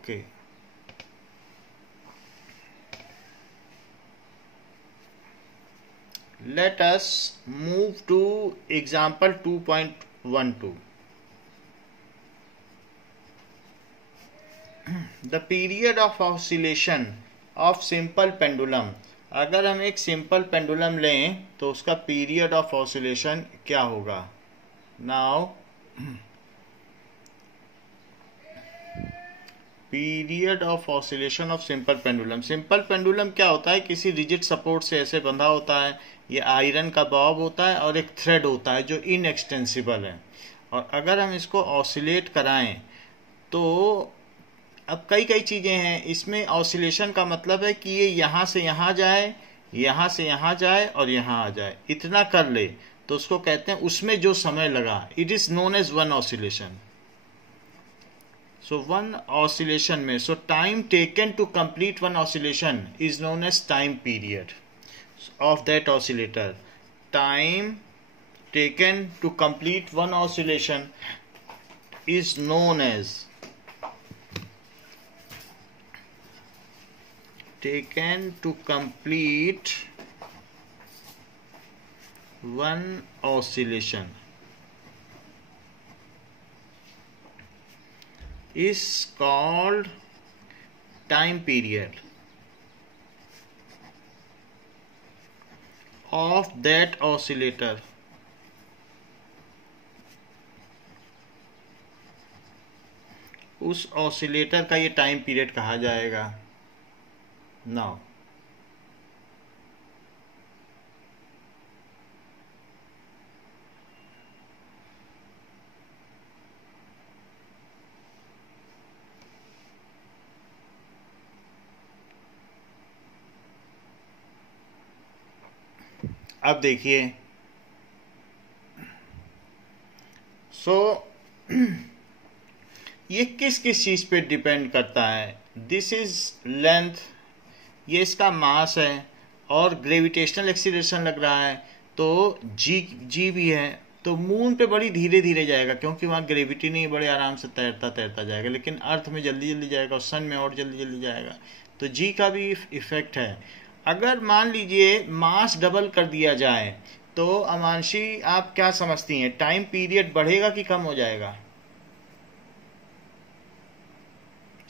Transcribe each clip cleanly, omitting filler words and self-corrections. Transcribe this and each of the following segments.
Okay. Let us move to example 2.12. The period of oscillation of simple pendulum. अगर हम एक simple pendulum लें तो उसका पीरियड ऑफ ऑसिलेशन क्या होगा? Now period of oscillation of simple pendulum. Simple pendulum क्या होता है? किसी रिजिड सपोर्ट से ऐसे बंधा होता है. ये आयरन का बॉब होता है और एक थ्रेड होता है जो इनएक्सटेंसिबल है. और अगर हम इसको ऑसिलेट कराएं तो अब कई चीज़ें हैं इसमें. ऑसिलेशन का मतलब है कि ये यहाँ से यहाँ जाए, यहाँ से यहाँ जाए और यहाँ आ जाए. इतना कर ले तो उसको कहते हैं, उसमें जो समय लगा, it is known as one oscillation. So one oscillation में, so time taken to complete one oscillation is known as time period of that oscillator. Time taken to complete one oscillation is known as taken to complete one oscillation is called time period of that oscillator. उस oscillator का ये time period कहा जाएगा. Now, अब देखिए. ये किस चीज पे डिपेंड करता है? दिस इज लेंथ, ये इसका मास है और ग्रेविटेशनल एक्सीलरेशन लग रहा है तो जी भी है. तो मून पे बड़ी धीरे धीरे जाएगा क्योंकि वहाँ ग्रेविटी नहीं, बड़े आराम से तैरता जाएगा. लेकिन अर्थ में जल्दी जल्दी जाएगा और सन में और जल्दी जल्दी जाएगा. तो जी का भी इफेक्ट है. अगर मान लीजिए मास डबल कर दिया जाए तो अमांशी आप क्या समझती हैं, टाइम पीरियड बढ़ेगा कि कम हो जाएगा?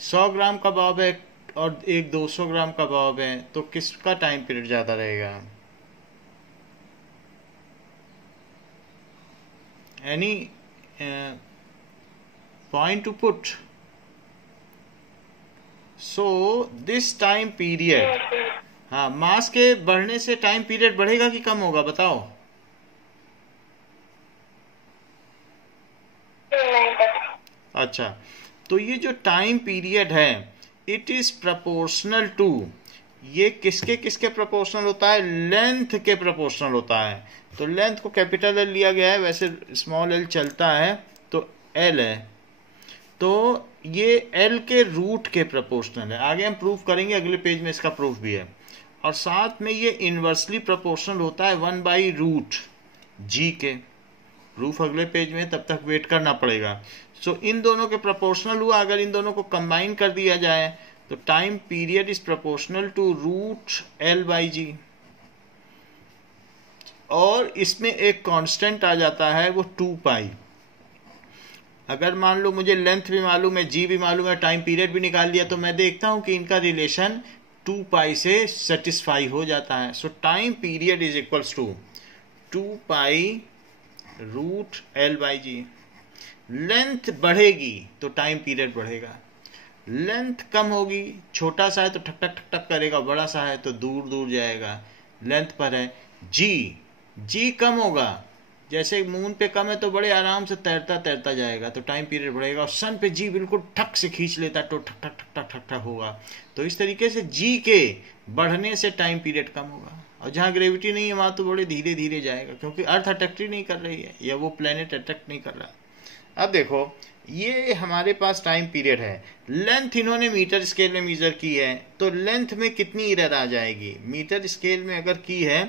100 ग्राम का बॉब है और एक 200 ग्राम का बॉब है तो किसका टाइम पीरियड ज्यादा रहेगा? Any point two put? So this time period, हाँ, मास के बढ़ने से टाइम पीरियड बढ़ेगा कि कम होगा बताओ? अच्छा, तो ये जो टाइम पीरियड है इट इज प्रपोर्शनल टू, ये किसके प्रोपोर्शनल होता है? लेंथ के प्रोपोर्शनल होता है. तो लेंथ को कैपिटल एल लिया गया है, वैसे स्मॉल एल चलता है तो एल है. तो ये एल के रूट के प्रोपोर्शनल है. आगे हम प्रूफ करेंगे, अगले पेज में इसका प्रूफ भी है. और साथ में ये इनवर्सली प्रोपोर्शनल होता है 1/रूट जी के. प्रूफ अगले पेज में, तब तक वेट करना पड़ेगा. सो इन दोनों के प्रोपोर्शनल हुआ. अगर इन दोनों को कंबाइन कर दिया जाए तो time period is proportional to root L/G. और इसमें एक कांस्टेंट आ जाता है, वो 2π. अगर मान लो मुझे लेंथ भी मालूम है, जी भी मालूम है, टाइम पीरियड भी निकाल लिया, तो मैं देखता हूं कि इनका रिलेशन 2π से सेटिस्फाई हो जाता है. So time period is equals to 2π root L/G. Length बढ़ेगी तो टाइम पीरियड बढ़ेगा. लेंथ कम होगी, छोटा सा है तो ठक ठक ठक ठक करेगा, बड़ा सा है तो दूर दूर जाएगा. लेंथ पर है. जी कम होगा, जैसे मून पे कम है तो बड़े आराम से तैरता जाएगा तो टाइम पीरियड बढ़ेगा. और सन पे जी बिल्कुल ठक से खींच लेता तो ठक ठक ठक ठक ठक ठक होगा. तो इस तरीके से जी के बढ़ने से टाइम पीरियड कम होगा. और जहाँ ग्रेविटी नहीं है वहां तो बड़े धीरे धीरे जाएगा क्योंकि अर्थ अट्रैक्ट ही नहीं कर रही है या वो प्लेनेट अट्रैक्ट नहीं कर रहा. अब देखो, ये हमारे पास टाइम पीरियड है. लेंथ इन्होंने मीटर स्केल में मेजर की है तो लेंथ में कितनी एरर आ जाएगी? मीटर स्केल में अगर की है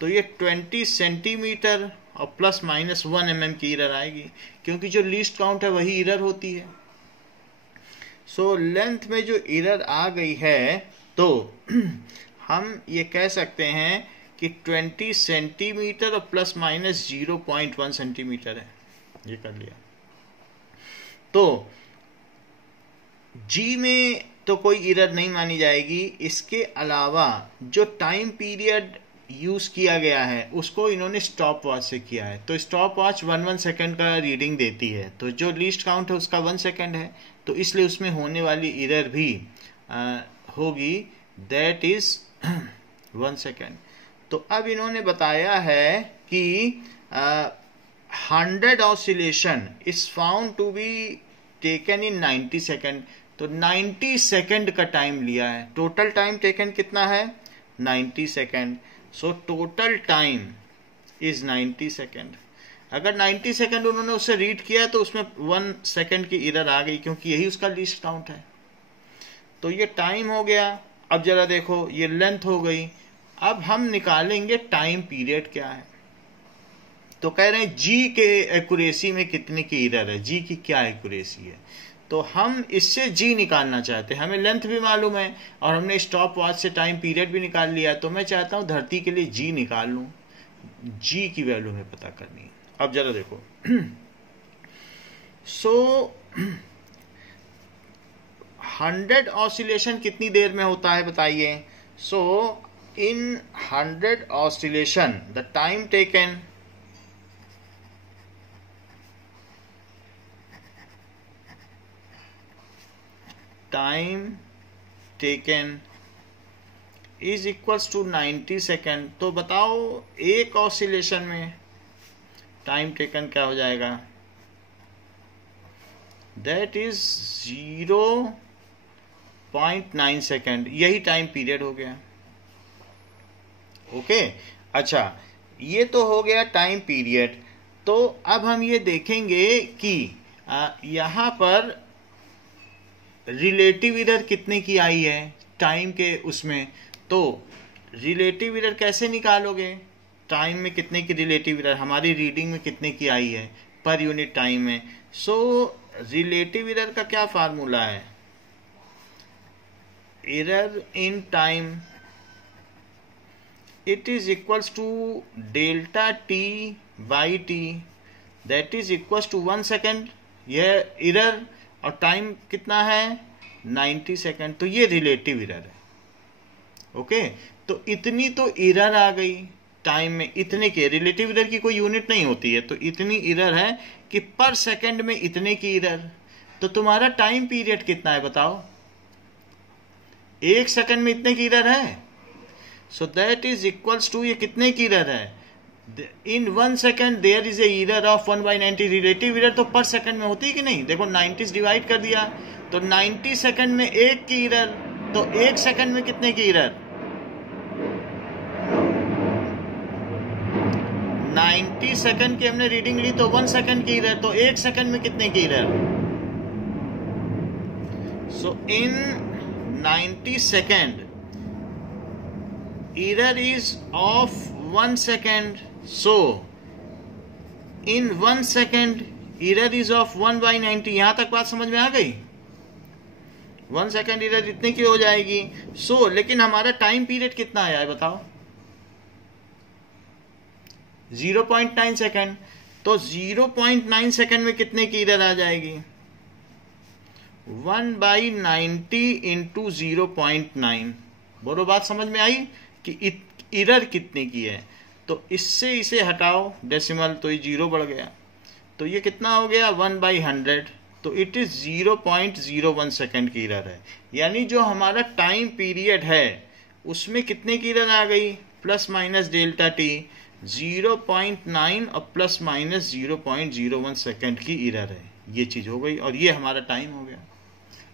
तो ये 20 सेंटीमीटर और ±1 mm की एरर आएगी क्योंकि जो लीस्ट काउंट है वही एरर होती है. सो लेंथ में जो एरर आ गई है तो हम ये कह सकते हैं कि 20 सेंटीमीटर और प्लस माइनस 0.1 सेंटीमीटर है। ये कर लिया। तो जी में तो कोई एरर नहीं मानी जाएगी। इसके अलावा जो टाइम पीरियड यूज किया गया है उसको इन्होंने स्टॉप वॉच से किया है। तो स्टॉप वॉच 1 सेकंड का रीडिंग देती है, तो जो लीस्ट काउंट है उसका 1 सेकंड है, तो इसलिए उसमें होने वाली एरर भी होगी, दैट इज 1 सेकंड। तो अब इन्होंने बताया है कि 100 oscillation is found to be taken in 90 second. तो 90 सेकंड का टाइम लिया है। टोटल टाइम टेकन कितना है? 90 second. So total time is 90 second. अगर 90 सेकंड उन्होंने उससे रीड किया तो उसमें 1 सेकंड की एरर आ गई, क्योंकि यही उसका लीस्ट काउंट है। तो ये टाइम हो गया। अब जरा देखो, ये लेंथ हो गई। अब हम निकालेंगे टाइम पीरियड क्या है। तो कह रहे हैं जी के एक्यूरेसी में कितने की एरर है, जी की क्या एक्यूरेसी है। तो हम इससे जी निकालना चाहते हैं। हमें लेंथ भी मालूम है और हमने स्टॉप वॉच से टाइम पीरियड भी निकाल लिया है। तो मैं चाहता हूं धरती के लिए जी निकाल लूं। जी की वैल्यू हमें पता करनी है। अब जरा देखो, सो 100 ऑसिलेशन कितनी देर में होता है बताइए। So in 100 oscillation the time taken is equals to 90 second. तो बताओ एक ऑसिलेशन में टाइम टेकन क्या हो जाएगा? That is 0.9 second. यही टाइम पीरियड हो गया। ओके, अच्छा, ये तो हो गया टाइम पीरियड। तो अब हम ये देखेंगे कि यहां पर रिलेटिव एरर कितने की आई है टाइम के उसमें। तो रिलेटिव एरर कैसे निकालोगे? टाइम में कितने की रिलेटिव एरर, हमारी रीडिंग में कितने की आई है पर यूनिट टाइम में। सो रिलेटिव एरर का क्या फार्मूला है? Error in time, it is equals to delta T by T, that is equals to 1 second. यह एरर और टाइम कितना है? 90 सेकेंड। तो ये रिलेटिव एरर है। ओके, तो इतनी तो एरर आ गई टाइम में, इतने के। रिलेटिव एरर की कोई यूनिट नहीं होती है, तो इतनी एरर है कि पर सेकंड में इतने की एरर। तो तुम्हारा टाइम पीरियड कितना है बताओ? 1 सेकंड में इतने की एरर है। So that is equals to, ये कितने की एरर है? In 1 second there is error of 1/90। Relative error तो पर सेकंड में होती है कि नहीं? देखो 90 से डिवाइड कर दिया, तो 90 सेकंड में 1 की एरर। तो 1 सेकंड में कितने की एरर? 90 सेकंड की हमने रीडिंग ली, तो 1 सेकंड की एरर। तो 1 सेकंड में कितने की error? So in 90 second error is of 1 second. So, in 1 second, error is of 1/90। यहां तक बात समझ में आ गई? 1 सेकेंड एरर इतने की हो जाएगी। सो लेकिन हमारा टाइम पीरियड कितना आया है बताओ? 0.9 सेकेंड। तो 0.9 सेकेंड में कितने की एरर आ जाएगी? 1/90 इंटू 0.9। बोलो, बात समझ में आई कि एरर कितने की है। तो इससे इसे हटाओ डेसिमल, तो ये 0 बढ़ गया। तो ये कितना हो गया? 1/100। तो इट इज 0.01 सेकेंड की एरर है। यानी जो हमारा टाइम पीरियड है उसमें कितने की एरर आ गई? प्लस माइनस डेल्टा टी, 0.9 और प्लस माइनस 0.01 सेकेंड की एरर है। ये चीज हो गई और ये हमारा टाइम हो गया।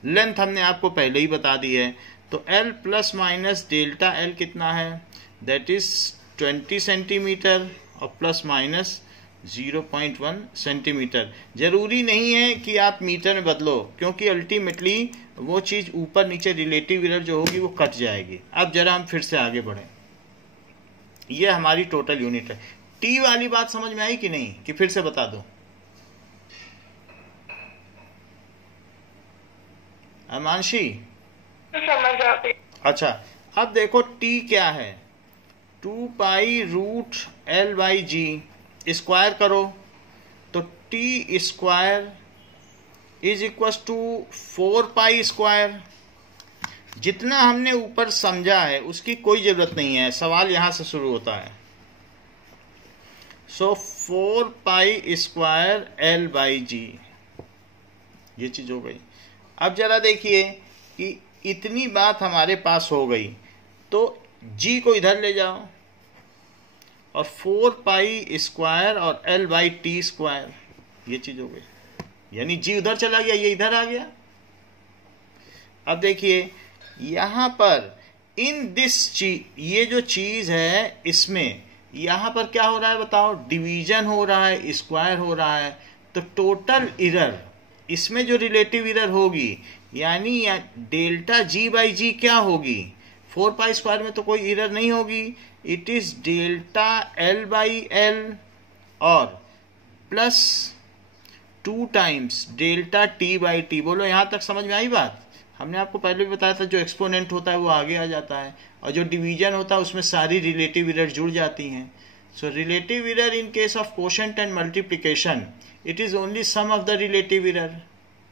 लेंथ हमने आपको पहले ही बता दी है। तो L plus minus delta L कितना है? दैट इज 20 सेंटीमीटर और प्लस माइनस 0.1 सेंटीमीटर। जरूरी नहीं है कि आप मीटर में बदलो, क्योंकि अल्टीमेटली वो चीज ऊपर नीचे रिलेटिव एरर जो होगी वो कट जाएगी। अब जरा हम फिर से आगे बढ़े। ये हमारी टोटल यूनिट है। टी वाली बात समझ में आई कि नहीं, कि फिर से बता दो? मानसी? समझ आ गई। अच्छा, अब देखो टी क्या है, 2 pi root L by G, square करो तो T square is equal to 4 pi square. जितना हमने ऊपर समझा है उसकी कोई जरूरत नहीं है, सवाल यहां से शुरू होता है। सो 4 पाई स्क्वायर एल बाई जी, ये चीज हो गई। अब जरा देखिए कि इतनी बात हमारे पास हो गई, तो जी को इधर ले जाओ और 4 पाई स्क्वायर और एल बाई टी स्क्वायर, ये चीज हो गई। यानी जी उधर चला गया, ये इधर आ गया। अब देखिए यहां पर इन दिस चीज, ये जो चीज है इसमें यहां पर क्या हो रहा है बताओ, डिवीजन हो रहा है, स्क्वायर हो रहा है। तो टोटल इरर इसमें जो रिलेटिव इरर होगी यानी डेल्टा जी बाई जी क्या होगी, 4 पाई स्क्वायर में तो कोई इरर नहीं होगी, it is delta L by L और plus 2 times delta T by T. बोलो यहां तक समझ में आई बात? हमने आपको पहले भी बताया था जो एक्सपोनेंट होता है वो आगे आ जाता है और जो डिवीजन होता है उसमें सारी रिलेटिव इरर जुड़ जाती हैं। So relative error in case of quotient and multiplication it is only sum of the relative error,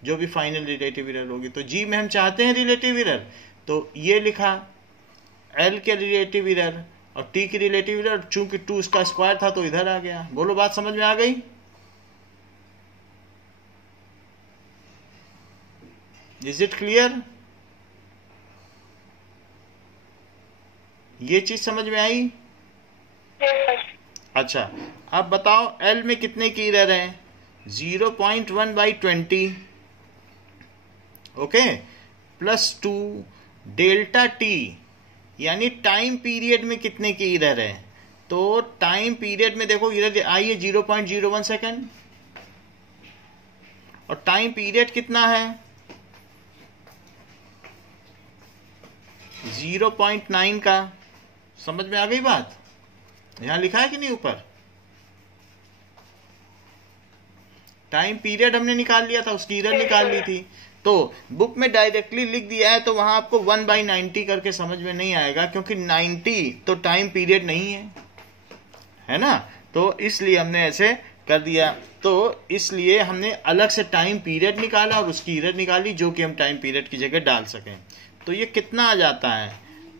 जो भी फाइनल रिलेटिव इरर होगी। तो जी में हम चाहते हैं रिलेटिव इरर, तो ये लिखा एल के रिलेटिव इरर और टी की रिलेटिव इरर, चूंकि 2 उसका स्क्वायर था तो इधर आ गया। बोलो बात समझ में आ गई? Is it clear? ये चीज समझ में आई? अच्छा, अब बताओ L में कितने की इरर है? 0.1 by 20, okay, plus 2 delta T यानी टाइम पीरियड में कितने की इरर है। तो टाइम पीरियड में देखो इरर आई है 0.01 सेकेंड और टाइम पीरियड कितना है 0.9 का। समझ में आ गई बात? यहां लिखा है कि नहीं ऊपर? टाइम पीरियड हमने निकाल लिया था, उसकी इरर निकाल ली थी। तो बुक में डायरेक्टली लिख दिया है तो वहां आपको 1/90 करके समझ में नहीं आएगा, क्योंकि 90 तो टाइम पीरियड नहीं है ना। तो इसलिए हमने ऐसे कर दिया। तो इसलिए हमने अलग से टाइम पीरियड निकाला और उसकी इरर निकाली जो कि हम टाइम पीरियड की जगह डाल सकें। तो ये कितना आ जाता है,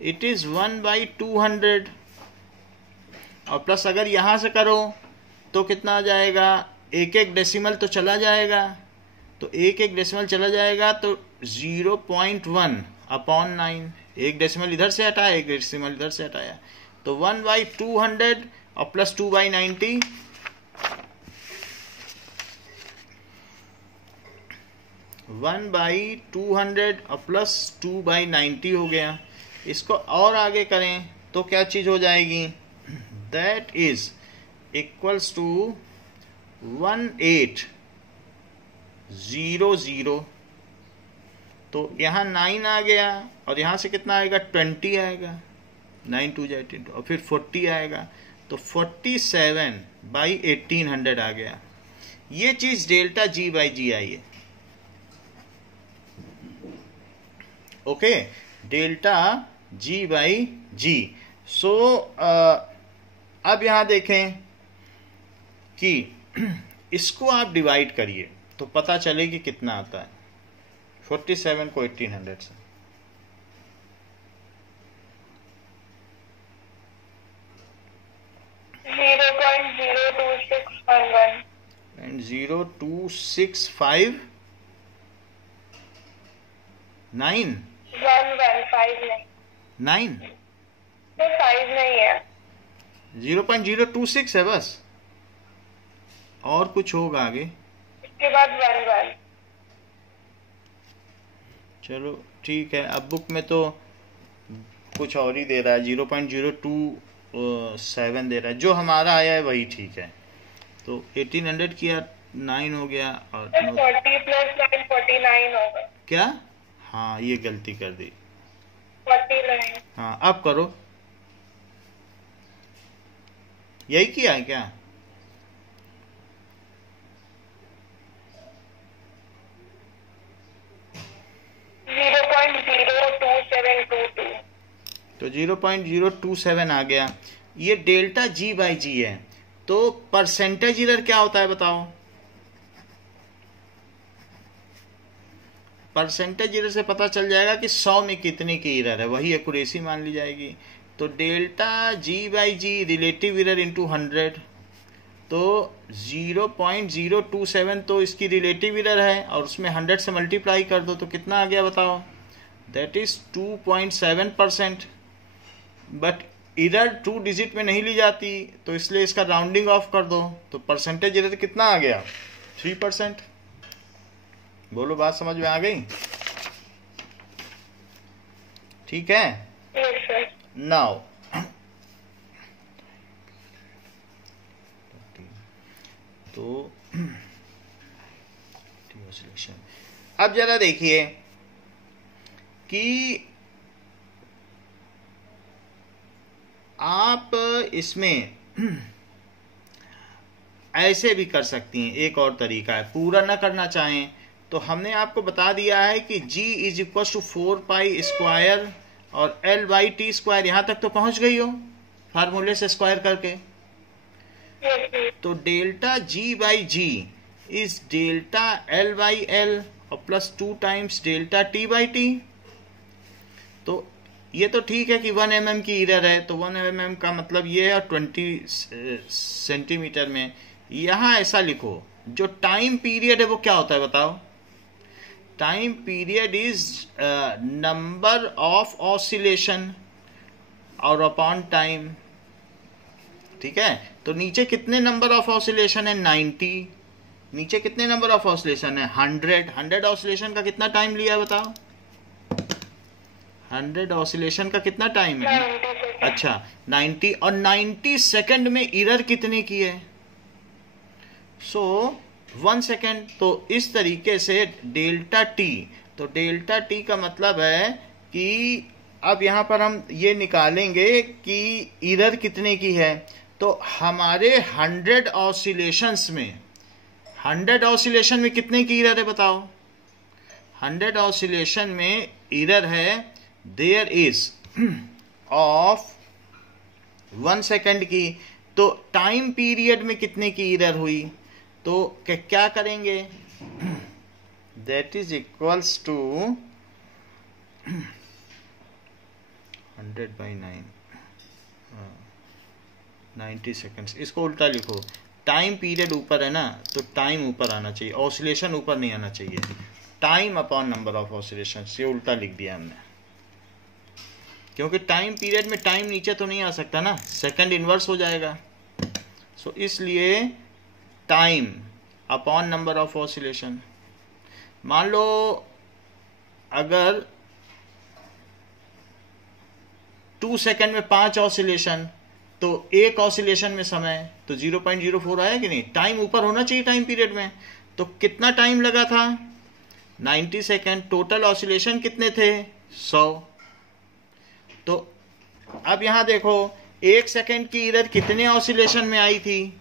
इट इज 1/200 और प्लस अगर यहां से करो तो कितना आ जाएगा, एक एक डेसिमल तो चला जाएगा, तो एक एक डेसिमल चला जाएगा तो 0.1/9, एक डेसिमल इधर से हटाया एक डेसिमल इधर से हटाया, तो 1/200 और प्लस 2/90, 1/200 और प्लस 2/90 हो गया। इसको और आगे करें तो क्या चीज हो जाएगी, दैट इज इक्वल्स टू 1800। तो यहाँ 9 आ गया और यहाँ से कितना आएगा 20 आएगा, 9 2 18 और फिर 40 आएगा, तो 47/1800 आ गया। ये चीज डेल्टा जी बाई जी आई है। ओके, डेल्टा जी बाई जी। सो अब यहां देखें कि इसको आप डिवाइड करिए तो पता चले कि कितना आता है 47 को 1800 से। एंड 0.02659 9 तो 5 नहीं है, 0.026 है बस, और कुछ होगा आगे इसके बाद 1 चलो ठीक है। अब बुक में तो कुछ और ही दे रहा है, 0.027 दे रहा है, जो हमारा आया है वही ठीक है। तो 1800 किया 9 हो गया और 40 प्लस 9 49 होगा क्या, हाँ ये गलती कर दी, 49। हाँ अब करो, यही किया है क्या? तो 0.027 आ गया। ये डेल्टा जी बाई जी है। तो परसेंटेज एरर क्या होता है बताओ? परसेंटेज एरर से पता चल जाएगा कि 100 में कितने की एरर है, वही एक्यूरेसी मान ली जाएगी। तो delta G by G relative error into 100, तो 0.027 तो इसकी रिलेटिव एरर है, और उसमें 100 से मल्टीप्लाई कर दो तो कितना आ गया बताओ? That is 2.7%। But error 2 digit में नहीं ली जाती, तो इसलिए इसका राउंडिंग ऑफ कर दो, तो परसेंटेज एरर कितना आ गया? 3%। बोलो, बात समझ में आ गई? ठीक है। Yes, sir. नाउ तो अब जरा देखिए कि आप इसमें ऐसे भी कर सकती हैं। एक और तरीका है, पूरा ना करना चाहें तो हमने आपको बता दिया है कि G इज इक्वल टू 4π² और L/T²। यहां तक तो पहुंच गई हो फार्मूले से स्क्वायर करके। Yes, sir. तो delta G by G is delta L by L और plus 2 times delta T by T। तो ये तो ठीक है कि 1 mm की एरर है, तो 1 mm का मतलब ये है 20 सेंटीमीटर में। यहां ऐसा लिखो, जो टाइम पीरियड है वो क्या होता है बताओ? Time period is number of oscillation और अपॉन टाइम। ठीक है, तो नीचे कितने नंबर ऑफ ऑसिलेशन है? 90। नीचे कितने नंबर ऑफ ऑसिलेशन है? 100 ऑसिलेशन का कितना टाइम लिया है बताओ? 100 ऑसिलेशन का कितना टाइम है? 90 seconds. अच्छा, 90, और 90 सेकंड में एरर कितने की है? सो 1 सेकंड। तो इस तरीके से डेल्टा टी, तो डेल्टा टी का मतलब है कि अब यहां पर हम ये निकालेंगे कि एरर कितने की है। तो हमारे 100 ऑसिलेशंस में, 100 ऑसिलेशन में कितने की एरर है बताओ? 100 ऑसिलेशन में एरर है देयर इज ऑफ 1 सेकंड की। तो टाइम पीरियड में कितने की एरर हुई? तो क्या करेंगे? That is equals to 100/9, 90 seconds. इसको उल्टा लिखो, टाइम पीरियड ऊपर है ना, तो टाइम ऊपर आना चाहिए, ऑसिलेशन ऊपर नहीं आना चाहिए। Time upon number of oscillation, ये उल्टा लिख दिया हमने, क्योंकि टाइम पीरियड में टाइम नीचे तो नहीं आ सकता ना, सेकंड इनवर्स हो जाएगा। सो इसलिए time upon number of oscillation. मान लो अगर 2 सेकंड में 5 ऑसिलेशन, तो एक ऑसिलेशन में समय तो 0.04 आया कि नहीं? टाइम ऊपर होना चाहिए टाइम पीरियड में। तो कितना टाइम लगा था? 90 सेकंड। टोटल ऑसिलेशन कितने थे? 100। तो अब यहां देखो, 1 सेकंड की एरर कितने ऑसिलेशन में आई थी?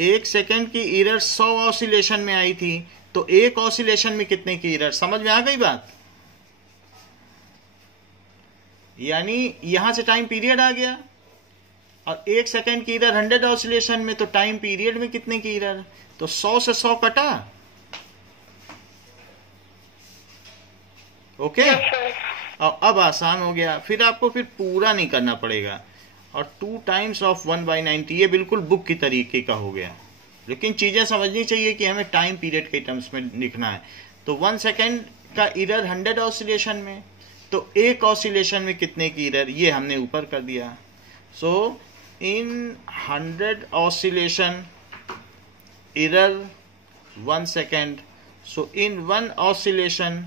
1 सेकंड की एरर 100 ऑसिलेशन में आई थी। तो एक ऑसिलेशन में कितने की एरर? समझ में आ गई बात? यानी यहां से टाइम पीरियड आ गया, और 1 सेकंड की एरर 100 ऑसिलेशन में, तो टाइम पीरियड में कितने की एरर? तो 100 से 100 कटा। ओके। Yes, sir. और अब आसान हो गया, फिर आपको फिर पूरा नहीं करना पड़ेगा। और 2 टाइम्स ऑफ 1/90, ये बिल्कुल बुक की तरीके का हो गया। लेकिन चीजें समझनी चाहिए कि हमें टाइम पीरियड के टर्म्स में लिखना है। तो 1 सेकंड का एरर 100 ऑसिलेशन में, तो एक ऑसिलेशन में कितने की एरर, ये हमने ऊपर कर दिया। सो in 100 oscillation error 1 second, so in 1 oscillation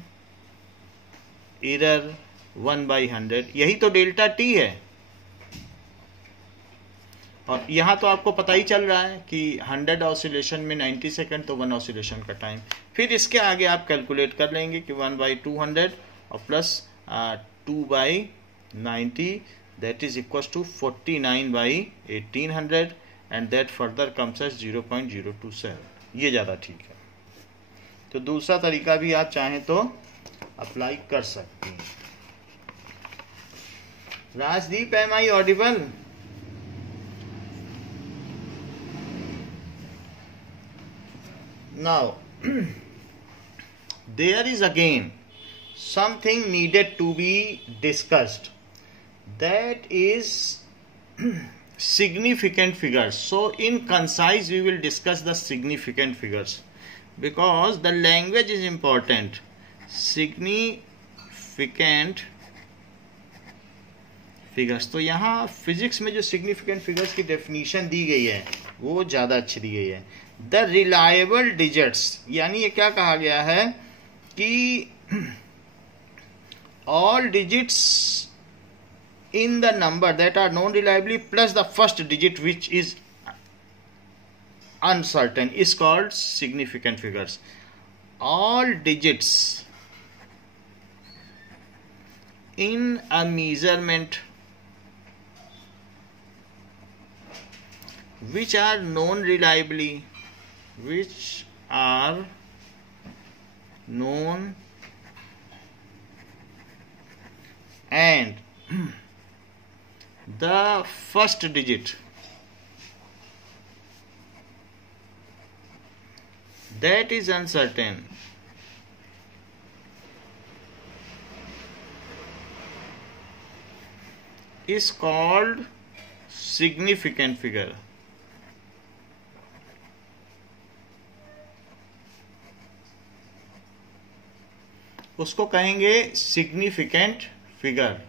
error 1/100, यही तो डेल्टा टी है। और यहां तो आपको पता ही चल रहा है कि 100 ऑसिलेशन में 90 सेकंड, तो 1 ऑसिलेशन का टाइम। फिर इसके आगे आप कैलकुलेट कर लेंगे कि 1/200 और plus 2/90, that is equal to 49/1800, and that further comes as 0.027। ये ज़्यादा ठीक है। तो दूसरा तरीका भी आप चाहें तो अप्लाई कर सकते हैं। Rajdeep, am I audible? Now, there is again something needed to be discussed. That is significant figures. So, in concise, we will discuss the significant figures because the language is important. Significant figures. तो यहाँ physics में जो significant figures की definition दी गई है वो ज़्यादा अच्छी दी गई है. द रिलायबल डिजिट्स, यानी ये क्या कहा गया है कि all digits in the number that are known reliably plus the first digit which is uncertain is called significant figures. All digits in a measurement which are known reliably, which are known and the first digit that is uncertain is called significant figure. उसको कहेंगे significant figure.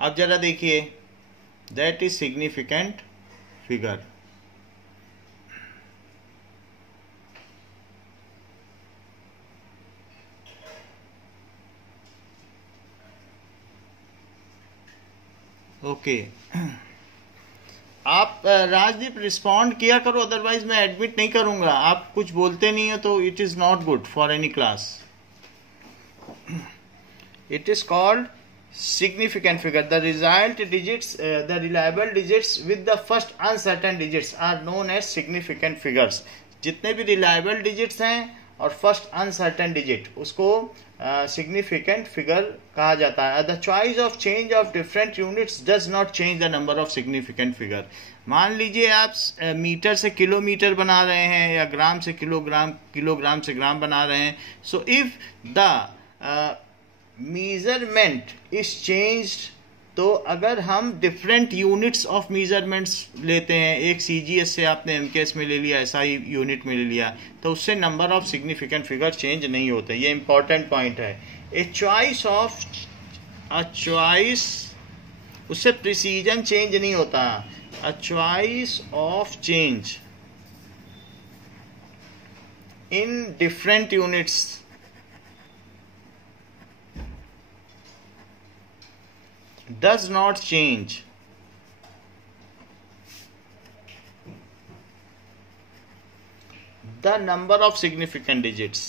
अब जरा देखिए, that is significant figure. Okay, आप Rajdeep respond किया करो, otherwise मैं admit नहीं करूंगा. आप कुछ बोलते नहीं हो तो it is not good for any class. It is called significant figure. The result digits, the reliable digits with the first uncertain digits are known as significant figures. जितने भी reliable digits हैं और first uncertain digit उसको significant figure कहा जाता है. The choice of change of different units does not change the number of significant figure. मान लीजिए आप मीटर से किलोमीटर बना रहे हैं या ग्राम से किलोग्राम, किलोग्राम से ग्राम बना रहे हैं. So if the measurement is changed, तो अगर हम डिफरेंट यूनिट्स ऑफ मेजरमेंट्स लेते हैं, एक सीजीएस से आपने एमकेएस में ले लिया, एसआई यूनिट में ले लिया, तो उससे number of significant figure change नहीं होते. ये इंपॉर्टेंट पॉइंट है. ए चॉइस, उससे प्रिसीजन चेंज नहीं होता. A choice of change in different units does not change the number of significant digits.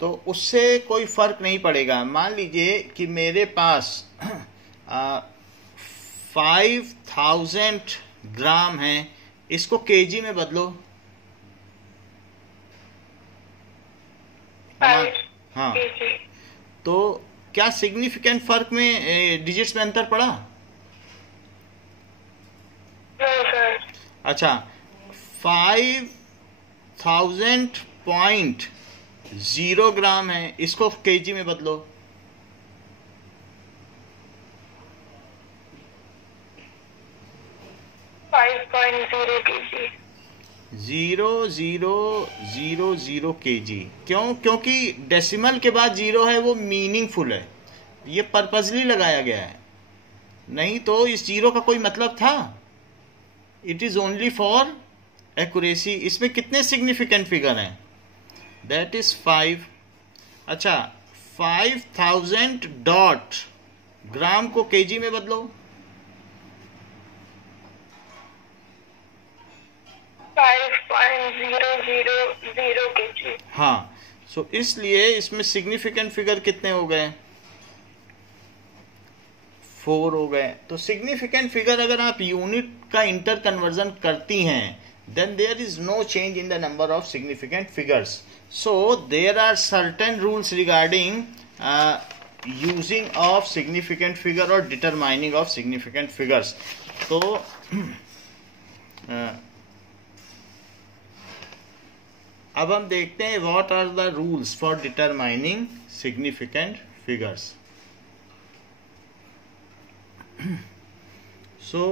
तो उससे कोई फर्क नहीं पड़ेगा. मान लीजिए कि मेरे पास 5000 ग्राम है, इसको केजी में बदलो. हाँ, तो क्या सिग्निफिकेंट फर्क में डिजिट्स में अंतर पड़ा? अच्छा, 5000.0 ग्राम है, इसको केजी में बदलो. 5.0 kg. 0000 kg. क्यों? क्योंकि डेसिमल के बाद जीरो है, वो मीनिंगफुल है, ये पर्पसली लगाया गया है. नहीं तो इस जीरो का कोई मतलब था? It is only for accuracy. इसमें कितने सिग्निफिकेंट फिगर हैं? That is 5. अच्छा, 5000 डॉट ग्राम को केजी में बदलो. 5.000 kg. हाँ, सो इसलिए इसमें सिग्निफिकेंट फिगर कितने हो गए? 4 हो गए। तो सिग्निफिकेंट फिगर अगर आप यूनिट का इंटर कन्वर्जन करती हैं, then there is no change in the number of significant figures. So there are certain rules regarding using of significant figure or determining of significant figures. तो अब हम देखते हैं what are the rules for determining significant figures. So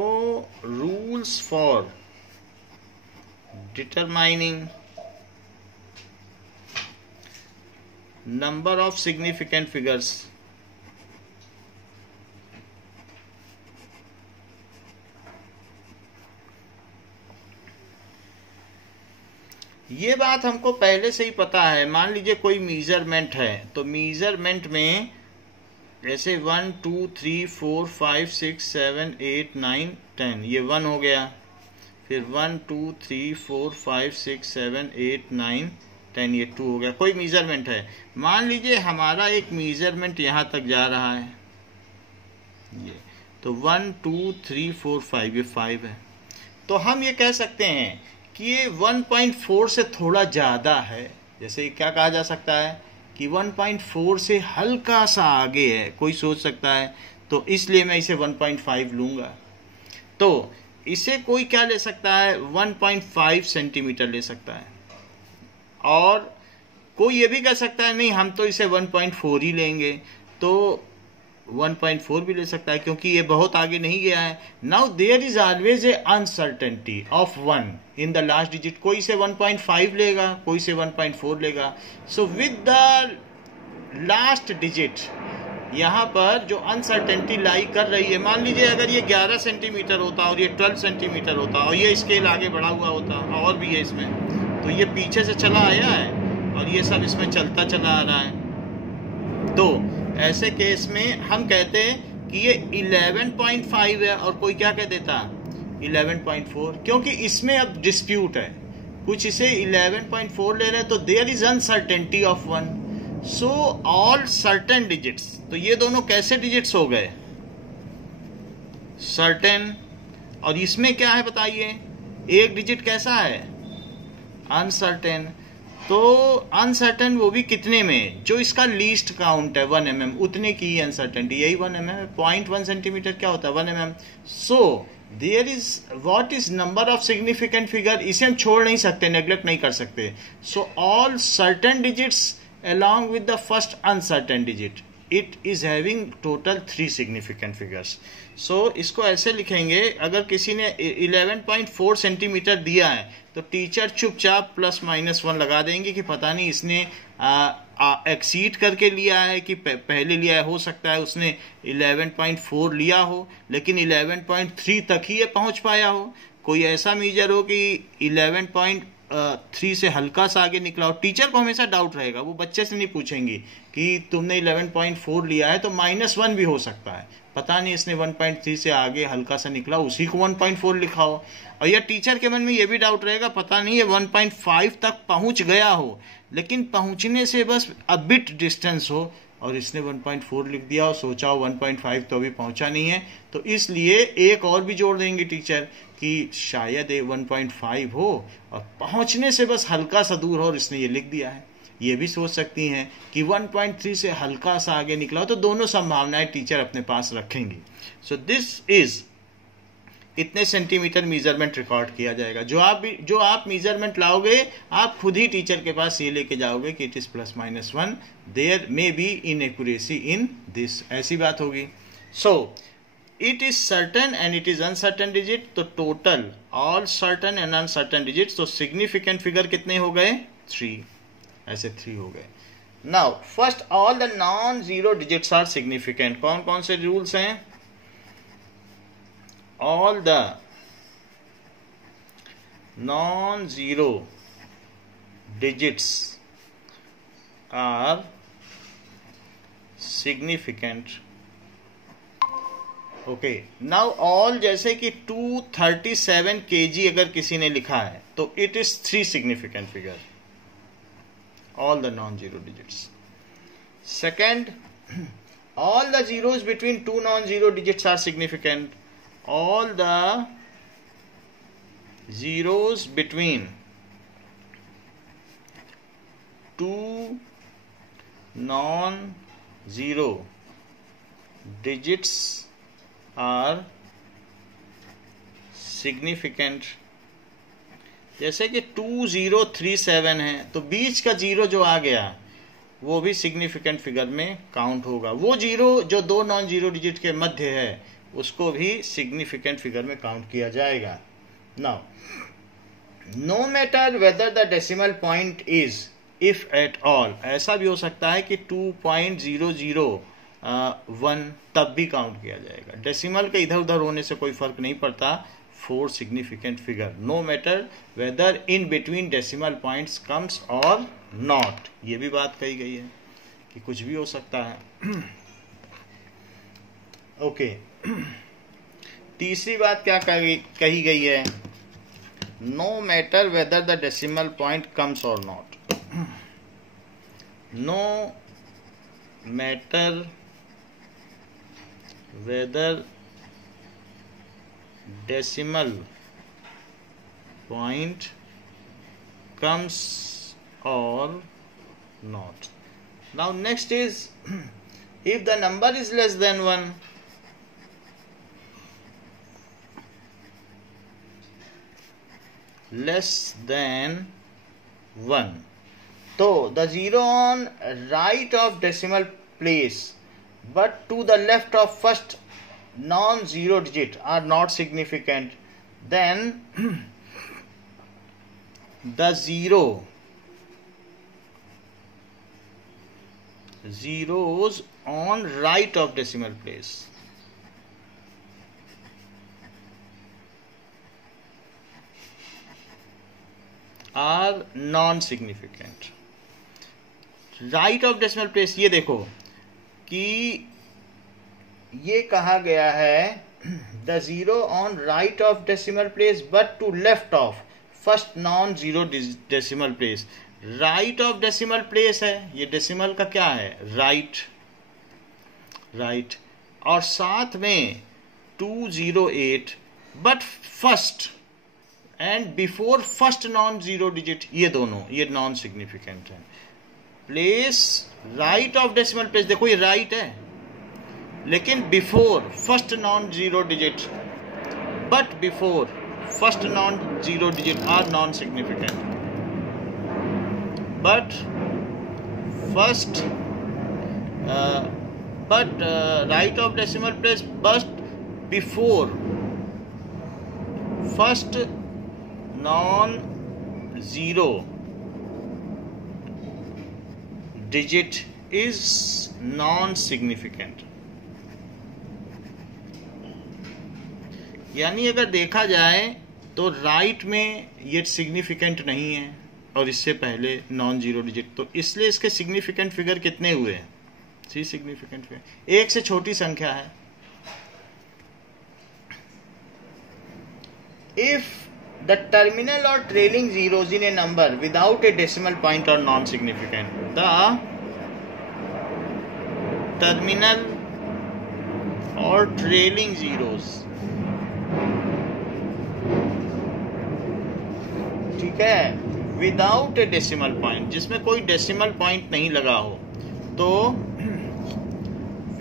rules for determining number of significant figures. ये बात हमको पहले से ही पता है। मान लीजिए कोई मेजरमेंट है, तो मेजरमेंट में जैसे 1 2 3 4 5 6 7 8 9 10, ये 1 हो गया। फिर 1 2 3 4 5 6 7 8 9 10, ये 2 हो गया। कोई मेजरमेंट है, मान लीजिए हमारा एक मेजरमेंट यहाँ तक जा रहा है, ये तो 1 2 3 4 5, ये 5 है। तो हम ये कह सकते हैं कि ये 1.4 से थोड़ा ज़्यादा है। जैसे क्या कहा जा सकता है कि 1.4 से हल्का सा आगे है, कोई सोच सकता है, तो इसलिए मैं इसे 1.5 लूँगा। तो इसे कोई क्या ले सकता है, 1.5 सेंटीमीटर ले सकता है। और कोई ये भी कह सकता है नहीं, हम तो इसे 1.4 ही लेंगे, तो 1.4 भी ले सकता है, क्योंकि ये बहुत आगे नहीं गया है। Now there is always a uncertainty of 1 in the last digit. कोई से 1.5 लेगा, कोई से 1.4 लेगा। So with the last digit यहाँ पर जो अनसर्टेनिटी लाई कर रही है, मान लीजिए अगर ये 11 सेंटीमीटर होता और ये 12 सेंटीमीटर होता और ये स्केल आगे बढ़ा हुआ होता, और भी है इसमें, तो ये पीछे से चला आया है और ये सब इसमें चलता चला आ रहा है। तो ऐसे केस में हम कहते हैं कि ये 11.5 है, और कोई क्या कह देता 11.4, क्योंकि इसमें अब डिस्प्यूट है। कुछ इसे 11.4 ले रहे हैं, तो there is uncertainty of 1। So all certain digits, तो ये दोनों कैसे डिजिट्स हो गए, सर्टेन। और इसमें क्या है बताइए, एक डिजिट कैसा है, अनसर्टेन। तो अनसर्टेन वो भी कितने में, जो इसका लीस्ट काउंट है 1 mm, उतने की ही अनसर्टेनिटी, यही 1 mm है। 0.1 सेंटीमीटर क्या होता है, 1 mm। So there is what is number of significant figure, इसे हम छोड़ नहीं सकते, नेग्लेक्ट नहीं कर सकते। So all certain digits along with the first uncertain digit, it is having total 3 significant figures. So इसको ऐसे लिखेंगे, अगर किसी ने 11.4 सेंटीमीटर दिया है तो टीचर चुपचाप +-1 लगा देंगे कि पता नहीं इसने एक्सीड करके लिया है कि पहले लिया है। हो सकता है उसने 11.4 लिया हो लेकिन 11.3 तक ही ये पहुंच पाया हो। कोई ऐसा मेजर हो कि 11.3 से हल्का सा आगे निकला हो। टीचर को हमेशा डाउट रहेगा, वो बच्चे से नहीं पूछेंगी कि तुमने 11.4 लिया है तो -1 भी हो सकता है, पता नहीं इसने 1.3 से आगे हल्का सा निकला, उसी को 1.4 लिखा हो। और यह टीचर के मन में ये भी डाउट रहेगा, पता नहीं ये 1.5 तक पहुंच गया हो लेकिन पहुंचने से बस अ बिट डिस्टेंस हो और इसने 1.4 लिख दिया और सोचा हो 1.5 तो अभी पहुंचा नहीं है, तो इसलिए एक और भी जोड़ देंगे टीचर कि शायद 1.5 हो और पहुंचने से बस हल्का सा दूर हो और इसने ये लिख दिया है। ये भी सोच सकती हैं कि 1.3 से हल्का सा आगे निकला हो, तो दोनों संभावनाएं टीचर अपने पास रखेंगी। सो दिस इज इतने सेंटीमीटर मेजरमेंट रिकॉर्ड किया जाएगा। जो आप मेजरमेंट लाओगे आप खुद ही टीचर के पास ये लेके जाओगे कि it is +-1, there may be inaccuracy in this, ऐसी बात होगी। So it is certain and it is uncertain digit, तो total all certain and uncertain digit, तो सिग्निफिकेंट फिगर कितने हो गए 3, ऐसे 3 हो गए। Now first all the non zero digits are significant. कौन कौन से रूल्स हैं, all the non-zero digits are significant. Okay, now all, जैसे कि 237 kg अगर किसी ने लिखा है तो it is 3 significant figure, all the non-zero digits. Second, all the zeros between two non-zero digits are significant. All the zeros between two non-zero digits are significant. जैसे कि 2037 है तो बीच का जीरो जो आ गया वो भी सिग्निफिकेंट फिगर में काउंट होगा. वो जीरो जो दो नॉन जीरो डिजिट के मध्य है उसको भी सिग्निफिकेंट फिगर में काउंट किया जाएगा. Now no matter whether the decimal point is, if at all, ऐसा भी हो सकता है कि 2.001 तब भी काउंट किया जाएगा. डेसिमल के इधर उधर होने से कोई फर्क नहीं पड़ता for significant figure. No matter whether in between decimal points comes और नॉट. ये भी बात कही गई है कि कुछ भी हो सकता है. ओके तीसरी बात क्या कही गई है? No matter whether the decimal point comes और not. No matter whether decimal point comes or not. Now next is if the number is less than 1, less than 1, so the zero on right of decimal place but to the left of first non-zero digit are not significant, then the zeros on right of decimal place are non-significant. Right of decimal place, ये देखो कि ये कहा गया है the zero on right of decimal place but to left of first non zero decimal place. Right of decimal place है, ये decimal का क्या है? राइट. और साथ में 208 but first and before first non zero digit, ये दोनों ये नॉन सिग्निफिकेंट है. Place right of decimal place, देखो ये राइट है लेकिन before first non zero digit but before first non zero digit are non significant. But first right of decimal place but before first non zero digit is non-significant. यानी अगर देखा जाए तो right में ये सिग्निफिकेंट नहीं है और इससे पहले नॉन जीरो डिजिट, तो इसलिए इसके सिग्निफिकेंट फिगर कितने हुए हैं? 3 सिग्निफिकेंट फिगर. एक से छोटी संख्या है. If the terminal or trailing zeros in a number without a decimal point are non-significant. The terminal or trailing zeros, ठीक है, without a decimal point, जिसमें कोई decimal point नहीं लगा हो, तो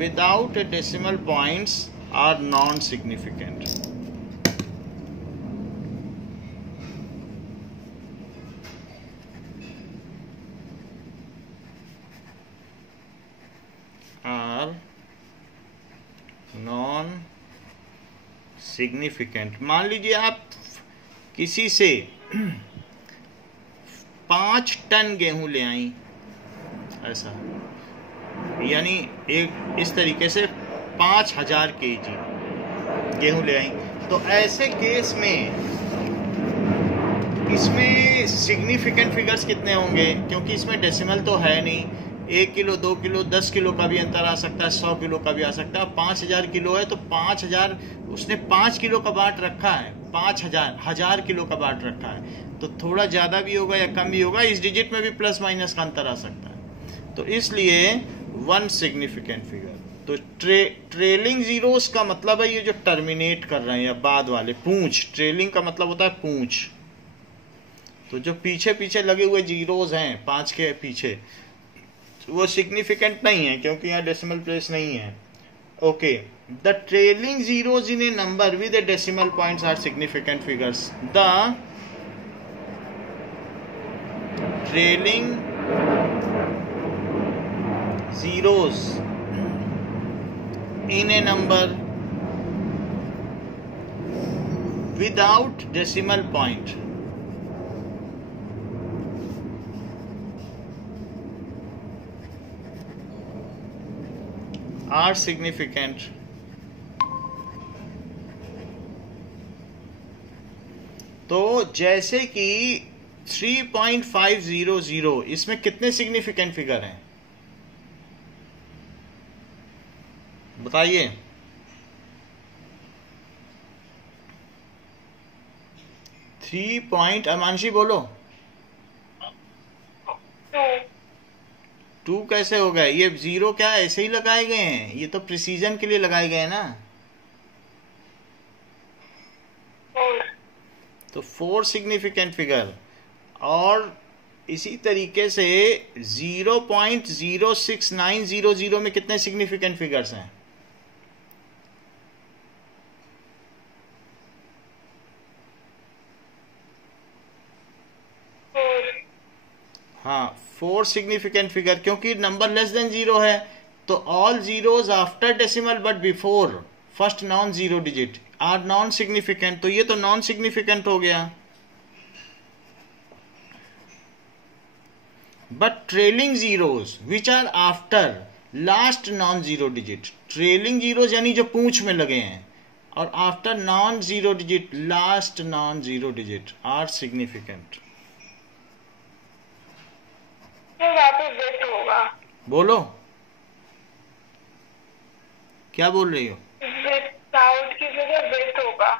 without a decimal points are non-significant. are non significant. मान लीजिए आप किसी से 5 टन गेहूं ले आई, ऐसा, यानी एक इस तरीके से 5000 kg गेहूं ले आई, तो ऐसे केस में इसमें सिग्निफिकेंट फिगर्स कितने होंगे? क्योंकि इसमें डेसिमल तो है नहीं. 1 किलो, 2 किलो, 10 किलो का भी अंतर आ सकता है, 100 किलो का भी आ सकता है. 5000 किलो है तो 5000 उसने 5 किलो का बाट रखा है, 5000 किलो का बाट रखा है, तो थोड़ा ज़्यादा भी होगा या कम भी होगा. इस डिजिट में भी प्लस माइनस का अंतर आ सकता है. तो इसलिए 1 सिग्निफिकेंट फिगर. तो ट्रेलिंग जीरोस का मतलब है ये जो टर्मिनेट कर रहे हैं या बाद वाले, पूंछ, ट्रेलिंग का मतलब होता है पूंछ। तो जो पीछे पीछे लगे हुए जीरोस हैं 5 के पीछे, वो सिग्निफिकेंट नहीं है क्योंकि यहाँ डेसिमल प्लेस नहीं है। Okay, the trailing zeros in a number with a decimal points are significant figures. The trailing zeros in a number without decimal point are significant तो जैसे कि 3.500, इसमें कितने सिग्निफिकेंट फिगर हैं बताइए? 3 अमांशी बोलो। 2 कैसे हो गए? ये 0 क्या ऐसे ही लगाए गए हैं? ये तो प्रिसीजन के लिए लगाए गए हैं ना। तो 4 सिग्निफिकेंट फिगर। और इसी तरीके से 0.06900 में कितने सिग्निफिकेंट फिगर्स हैं? हाँ, 4 सिग्निफिकेंट फिगर, क्योंकि नंबर लेस देन 0 है। तो all zeros after decimal but before first non zero digit are non significant. तो ये तो नॉन सिग्निफिकेंट हो गया। But trailing zeros which are after last non zero digit, trailing zeros यानी जो पूंछ में लगे हैं, और after non zero digit last non zero digit are significant. वेट होगा। बोलो, क्या बोल रही हो? विदाउट की जगह वेट होगा।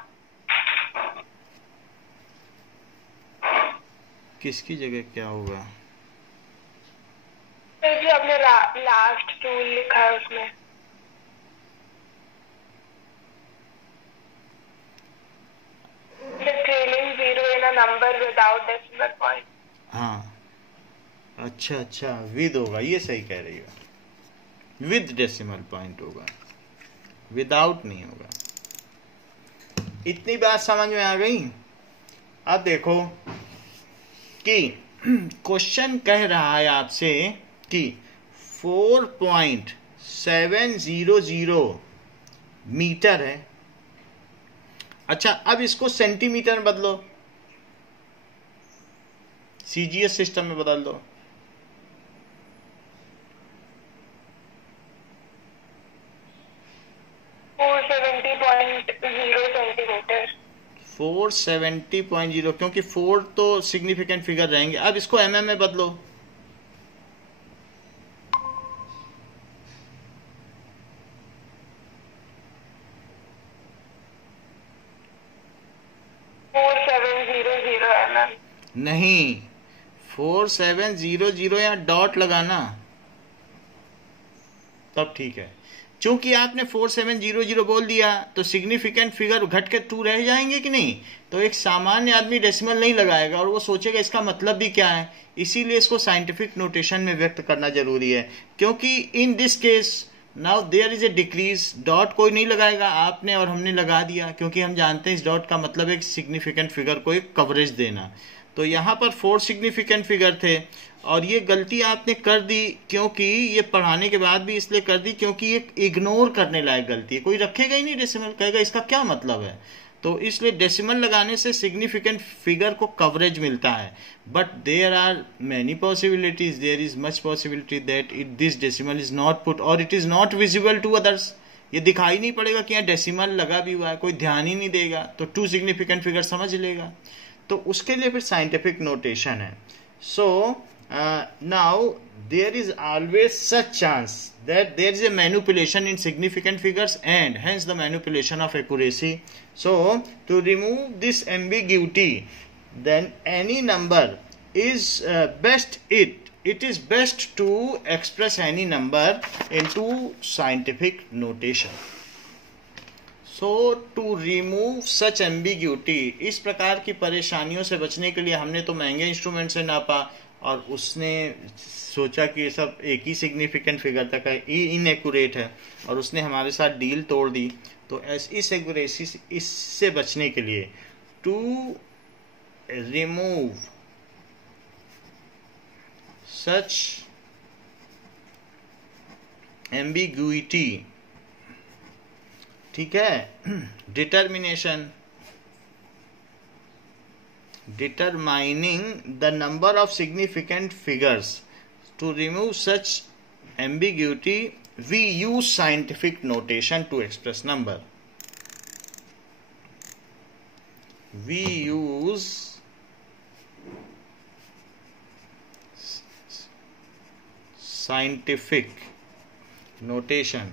किसकी जगह क्या होगा? जो आपने लास्ट टूल लिखा है उसमें। The trailing zero in a number without decimal point. हाँ, अच्छा, विद होगा, ये सही कह रही हो। विद डेसिमल पॉइंट होगा, विदाउट नहीं होगा। इतनी बात समझ में आ गई? अब देखो कि क्वेश्चन कह रहा है आपसे कि 4.700 मीटर है। अच्छा, अब इसको सेंटीमीटर में बदलो, सीजीएस सिस्टम में बदल दो। 470.0 क्योंकि 4 तो सिग्निफिकेंट फिगर रहेंगे। अब इसको एमएम में बदलो। नहीं, 4700 या डॉट लगाना, तब ठीक है। चूंकि आपने 4700 बोल दिया तो सिग्निफिकेंट फिगर घट के 2 रह जाएंगे कि नहीं? तो एक सामान्य आदमी डेसिमल नहीं लगाएगा और वो सोचेगा इसका मतलब भी क्या है। इसीलिए इसको साइंटिफिक नोटेशन में व्यक्त करना जरूरी है, क्योंकि in this case now there is a decrease. Dot कोई नहीं लगाएगा, आपने और हमने लगा दिया, क्योंकि हम जानते हैं इस डॉट का मतलब एक सिग्निफिकेंट फिगर को एक कवरेज देना। तो यहाँ पर 4 सिग्निफिकेंट फिगर थे और ये गलती आपने कर दी, क्योंकि ये पढ़ाने के बाद भी इसलिए कर दी क्योंकि ये इग्नोर करने लायक गलती है। कोई रखेगा ही नहीं डेसिमल, कहेगा इसका क्या मतलब है। तो इसलिए डेसिमल लगाने से सिग्निफिकेंट फिगर को कवरेज मिलता है। But there are many possibilities, there is much possibility that this decimal is not put or it is not visible to others. ये दिखाई नहीं पड़ेगा कि यहाँ डेसिमल लगा भी हुआ है, कोई ध्यान ही नहीं देगा, तो 2 सिग्निफिकेंट फिगर समझ लेगा। तो उसके लिए फिर साइंटिफिक नोटेशन है। सो now there is always such chance that there is a manipulation in significant figures and hence the manipulation of accuracy. So to remove this ambiguity, then any number is best it it is best to express any number into scientific notation. So to remove such ambiguity, इस प्रकार की परेशानियों से बचने के लिए हमने तो महंगे इंस्ट्रूमेंट से नापा और उसने सोचा कि ये सब एक ही सिग्निफिकेंट फिगर तक है, इनएक्यूरेट है, और उसने हमारे साथ डील तोड़ दी. तो इस एक्यूरेसी इससे बचने के लिए टू रिमूव सच एम्बिग्यूटी, ठीक है, determining the number of significant figures. To remove such ambiguity, we use scientific notation to express number. We use scientific notation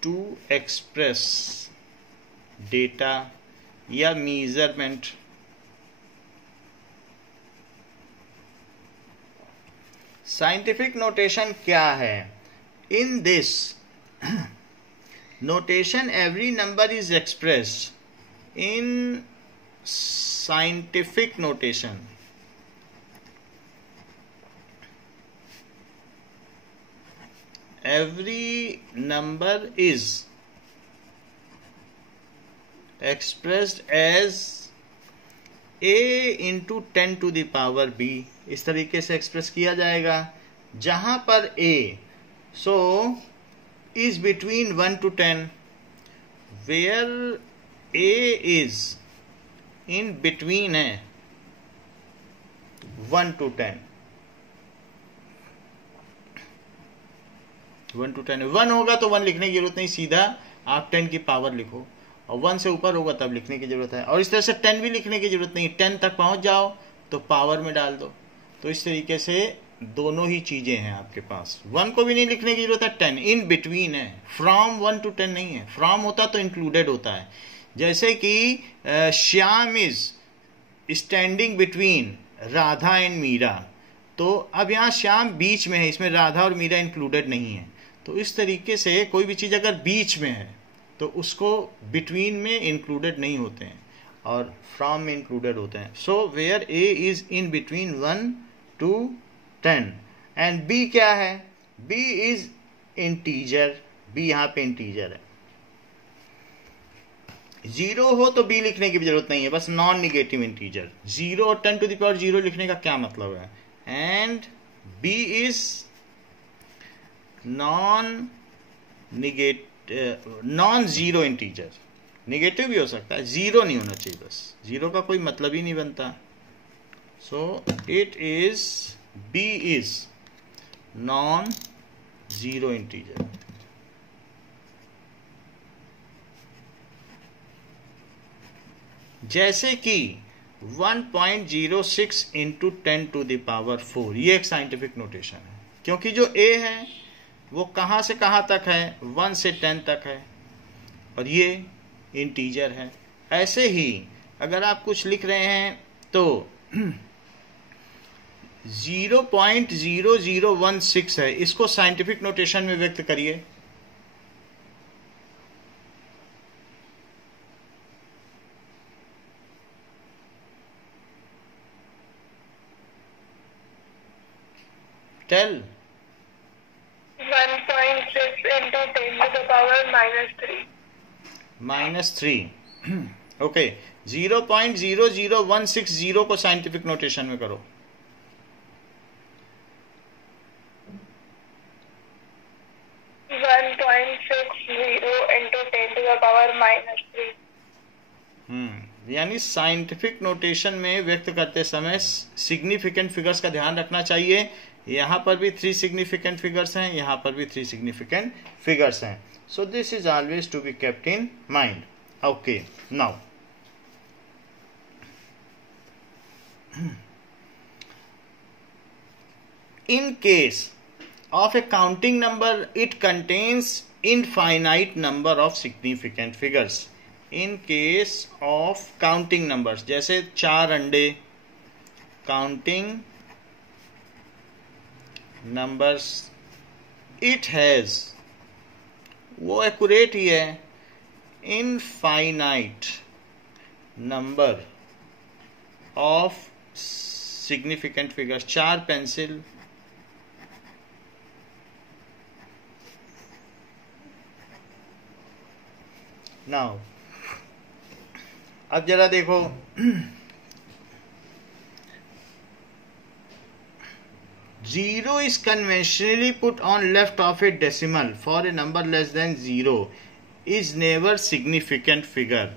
to express data या मेजरमेंट. साइंटिफिक नोटेशन क्या है? In this notation every number is expressed in scientific notation. Every number is expressed as a into 10 to the power b. इस तरीके से express किया जाएगा जहां पर a so is between 1 to 10, where a is in between है 1 to 10. 1 to 10, 1 होगा तो 1 लिखने की जरूरत नहीं, सीधा आप 10 की पावर लिखो, और 1 से ऊपर होगा तब लिखने की जरूरत है. और इस तरह से 10 भी लिखने की जरूरत नहीं, 10 तक पहुंच जाओ तो पावर में डाल दो. तो इस तरीके से दोनों ही चीजें हैं आपके पास. 1 को भी नहीं लिखने की जरूरत है, 10 इन बिटवीन है, फ्रॉम 1 to 10 नहीं है. फ्रॉम होता तो इंक्लूडेड होता है, जैसे कि Shyam is standing between Radha and Meera. तो अब यहाँ श्याम बीच में है, इसमें राधा और मीरा इंक्लूडेड नहीं है. तो इस तरीके से कोई भी चीज अगर बीच में है तो उसको बिटवीन में इंक्लूडेड नहीं होते हैं और फ्रॉम में इंक्लूडेड होते हैं. So where A is in between 1 to 10 and B क्या है? B is integer. बी यहाँ पे इंटीजर है. 0 हो तो बी लिखने की भी जरूरत नहीं है, बस नॉन निगेटिव इंटीजर. 0 और 10 to the power 0 लिखने का क्या मतलब है? And B is non zero integer. Negative भी हो सकता है, जीरो नहीं होना चाहिए, बस जीरो का कोई मतलब ही नहीं बनता. So it is B is non zero integer. जैसे कि 1.06 इंटू 10 to the power 4, ये एक साइंटिफिक नोटेशन है, क्योंकि जो a है वो कहां से कहां तक है? 1 से 10 तक है, और ये इंटीजर है. ऐसे ही अगर आप कुछ लिख रहे हैं तो 0.0016 है, इसको साइंटिफिक नोटेशन में व्यक्त करिए. Tell. 1.6 into 10 to the power -3. -3. Okay, 0.00160 को साइंटिफिक नोटेशन में करो. यानी साइंटिफिक नोटेशन में व्यक्त करते समय सिग्निफिकेंट फिगर्स का ध्यान रखना चाहिए. यहां पर भी 3 सिग्निफिकेंट फिगर्स हैं, यहां पर भी 3 सिग्निफिकेंट फिगर्स हैं. So this is always to be kept in mind. Okay, now in case of a counting number, it contains infinite number of significant figures. In case of counting numbers, जैसे 4 अंडे, counting numbers it has, वो accurate ही है, infinite number of significant figures, 4 pencil now. अब जरा देखो, zero is conventionally put on left of a decimal for a number less than 0 is never significant figure.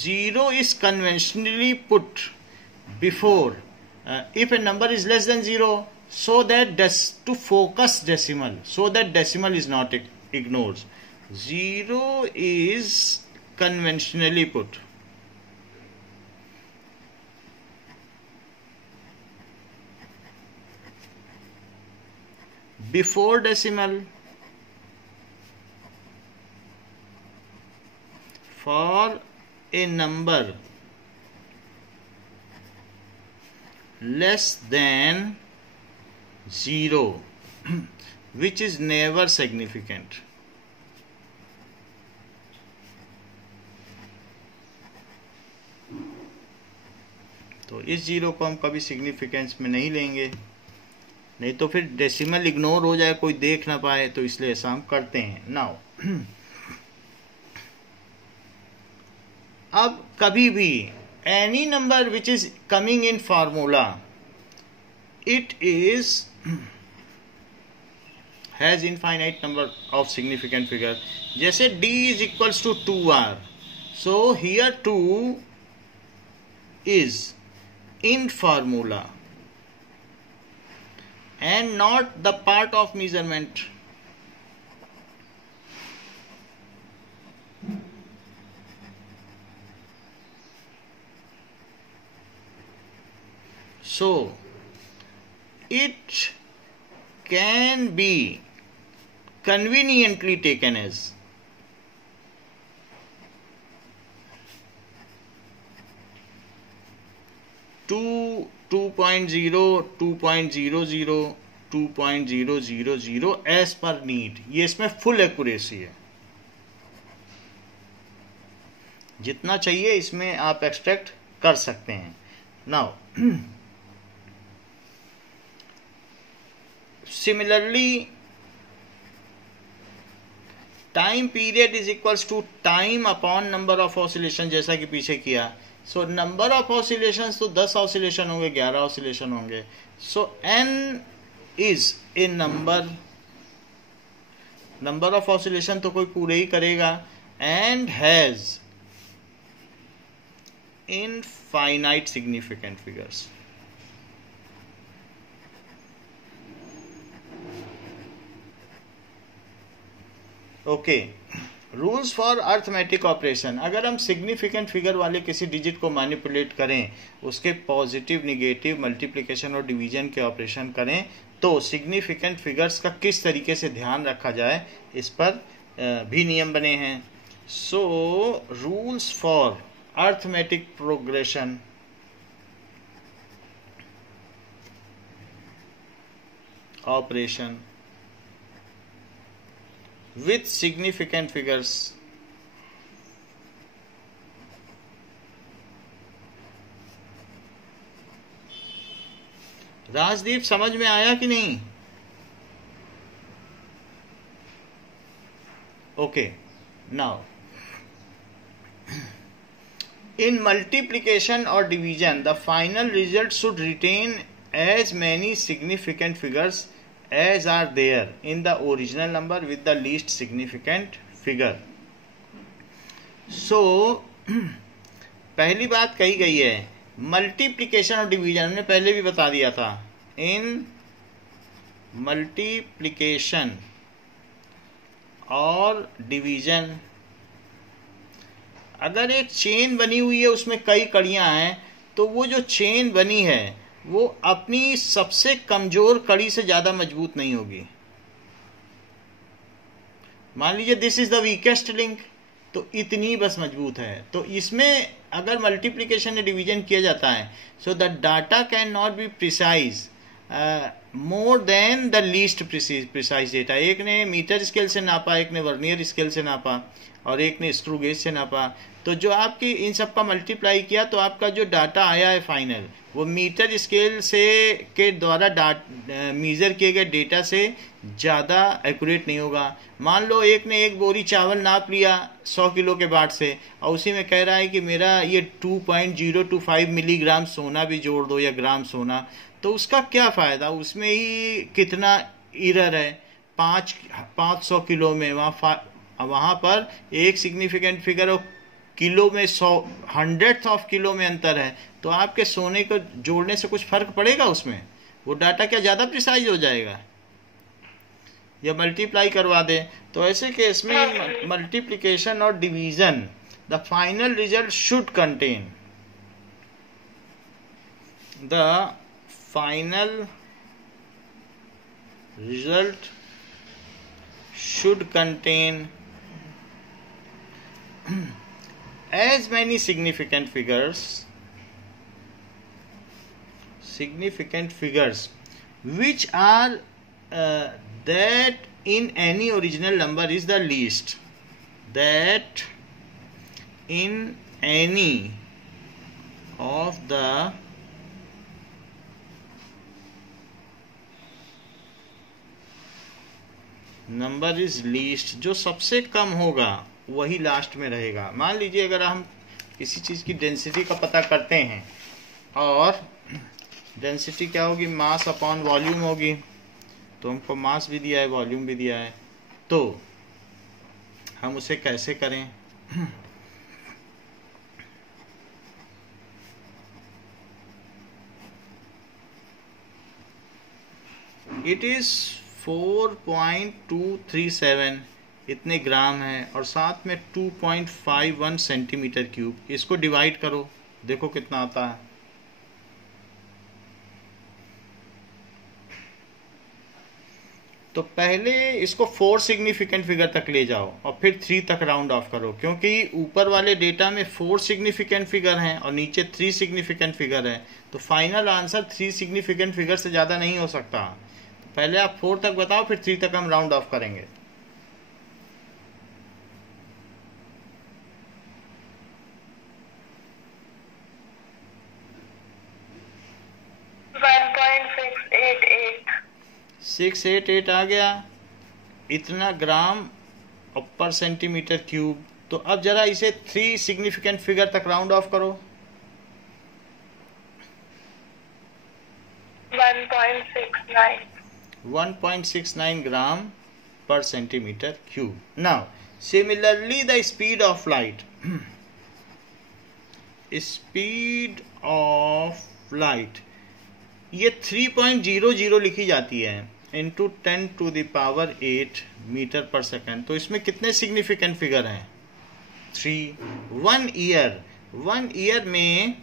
0 is conventionally put before if a number is less than 0, so that to focus decimal, so that decimal is not ignored. 0 is conventionally put. Before decimal for a number less than 0 which is never significant. तो इस zero को हम कभी significance में नहीं लेंगे, नहीं तो फिर डेसिमल इग्नोर हो जाए, कोई देख ना पाए, तो इसलिए ऐसा हम करते हैं। नाउ अब कभी भी any number which is coming in formula, it is has infinite number of significant figure. जैसे d is equals to 2r, so here 2 is in formula and not the part of measurement. So it can be conveniently taken as 2.0, 2.00, 2.000 as per need. ये इसमें full accuracy है, जितना चाहिए इसमें आप extract कर सकते हैं। Now similarly time period is equals to time upon number of oscillation, जैसा कि पीछे किया। सो नंबर ऑफ ऑसिलेशन तो 10 ऑसिलेशन होंगे, 11 ऑसिलेशन होंगे। सो n is a number of oscillation तो कोई पूरे ही करेगा, and has infinite significant figures. Okay, rules for arithmetic operation. अगर हम सिग्निफिकेंट फिगर वाले किसी डिजिट को मैनिपुलेट करें, उसके पॉजिटिव, निगेटिव, मल्टीप्लिकेशन और डिवीजन के ऑपरेशन करें, तो सिग्निफिकेंट फिगर्स का किस तरीके से ध्यान रखा जाए, इस पर भी नियम बने हैं। So rules for arithmetic progression operation with significant figures। Rajdeep समझ में आया कि नहीं? ओके, नाउ इन मल्टीप्लिकेशन और division the final result should retain as many significant figures as are there in the original number with the least significant figure। so पहली बात कही गई है, मल्टीप्लिकेशन और डिवीजन हमने पहले भी बता दिया था। इन मल्टीप्लिकेशन और डिवीजन अगर एक चेन बनी हुई है, उसमें कई कड़ियां हैं, तो वो जो चेन बनी है वो अपनी सबसे कमजोर कड़ी से ज्यादा मजबूत नहीं होगी। मान लीजिए this is the weakest link, तो इतनी बस मजबूत है। तो इसमें अगर मल्टीप्लिकेशन या डिवीजन किया जाता है, so the data can not be precise more than the least precise data. एक ने मीटर स्केल से नापा, एक ने वर्नियर स्केल से नापा, और एक ने स्क्रू गेज से नापा। तो जो आपकी इन सब का मल्टीप्लाई किया तो आपका जो डाटा आया है फाइनल, वो मीटर स्केल से के द्वारा मीज़र किए गए डेटा से ज़्यादा एक्यूरेट नहीं होगा। मान लो एक ने एक बोरी चावल नाप लिया 100 किलो के बाट से, और उसी में कह रहा है कि मेरा ये 2.025 मिलीग्राम सोना भी जोड़ दो या ग्राम सोना, तो उसका क्या फ़ायदा? उसमें ही कितना इरर है, 500 किलो में वहाँ पर एक सिग्निफिकेंट फिगर और किलो में 100th ऑफ किलो में अंतर है। तो आपके सोने को जोड़ने से कुछ फर्क पड़ेगा उसमें? वो डाटा क्या ज़्यादा प्रिसाइज हो जाएगा या मल्टीप्लाई करवा दे? तो ऐसे केस में मल्टीप्लिकेशन और division, the final result should contain as many significant figures which are that in any original number is the least, that in any of the number is least, जो सबसे कम होगा वही last में रहेगा। मान लीजिए अगर हम किसी चीज़ की डेंसिटी का पता करते हैं, और डेंसिटी क्या होगी? मास अपॉन वॉल्यूम होगी। तो हमको मास भी दिया है, वॉल्यूम भी दिया है, तो हम उसे कैसे करें? इट इज 4.237 इतने ग्राम है, और साथ में 2.51 सेंटीमीटर क्यूब। इसको डिवाइड करो, देखो कितना आता है। तो पहले इसको 4 सिग्निफिकेंट फिगर तक ले जाओ और फिर 3 तक राउंड ऑफ करो, क्योंकि ऊपर वाले डेटा में 4 सिग्निफिकेंट फिगर हैं और नीचे 3 सिग्निफिकेंट फिगर है। तो फाइनल आंसर 3 सिग्निफिकेंट फिगर से ज़्यादा नहीं हो सकता। तो पहले आप 4 तक बताओ, फिर 3 तक हम राउंड ऑफ करेंगे। सिक्स एट एट आ गया, इतना ग्राम पर सेंटीमीटर क्यूब। तो अब जरा इसे 3 सिग्निफिकेंट फिगर तक राउंड ऑफ करो। 1.69 ग्राम पर centimetre cube. Now similarly the speed of light, speed of light ये 3.00 लिखी जाती है इंटू 10⁸ मीटर पर सेकेंड। तो इसमें कितने सिग्निफिकेंट फिगर हैं? 3। 1 ईयर में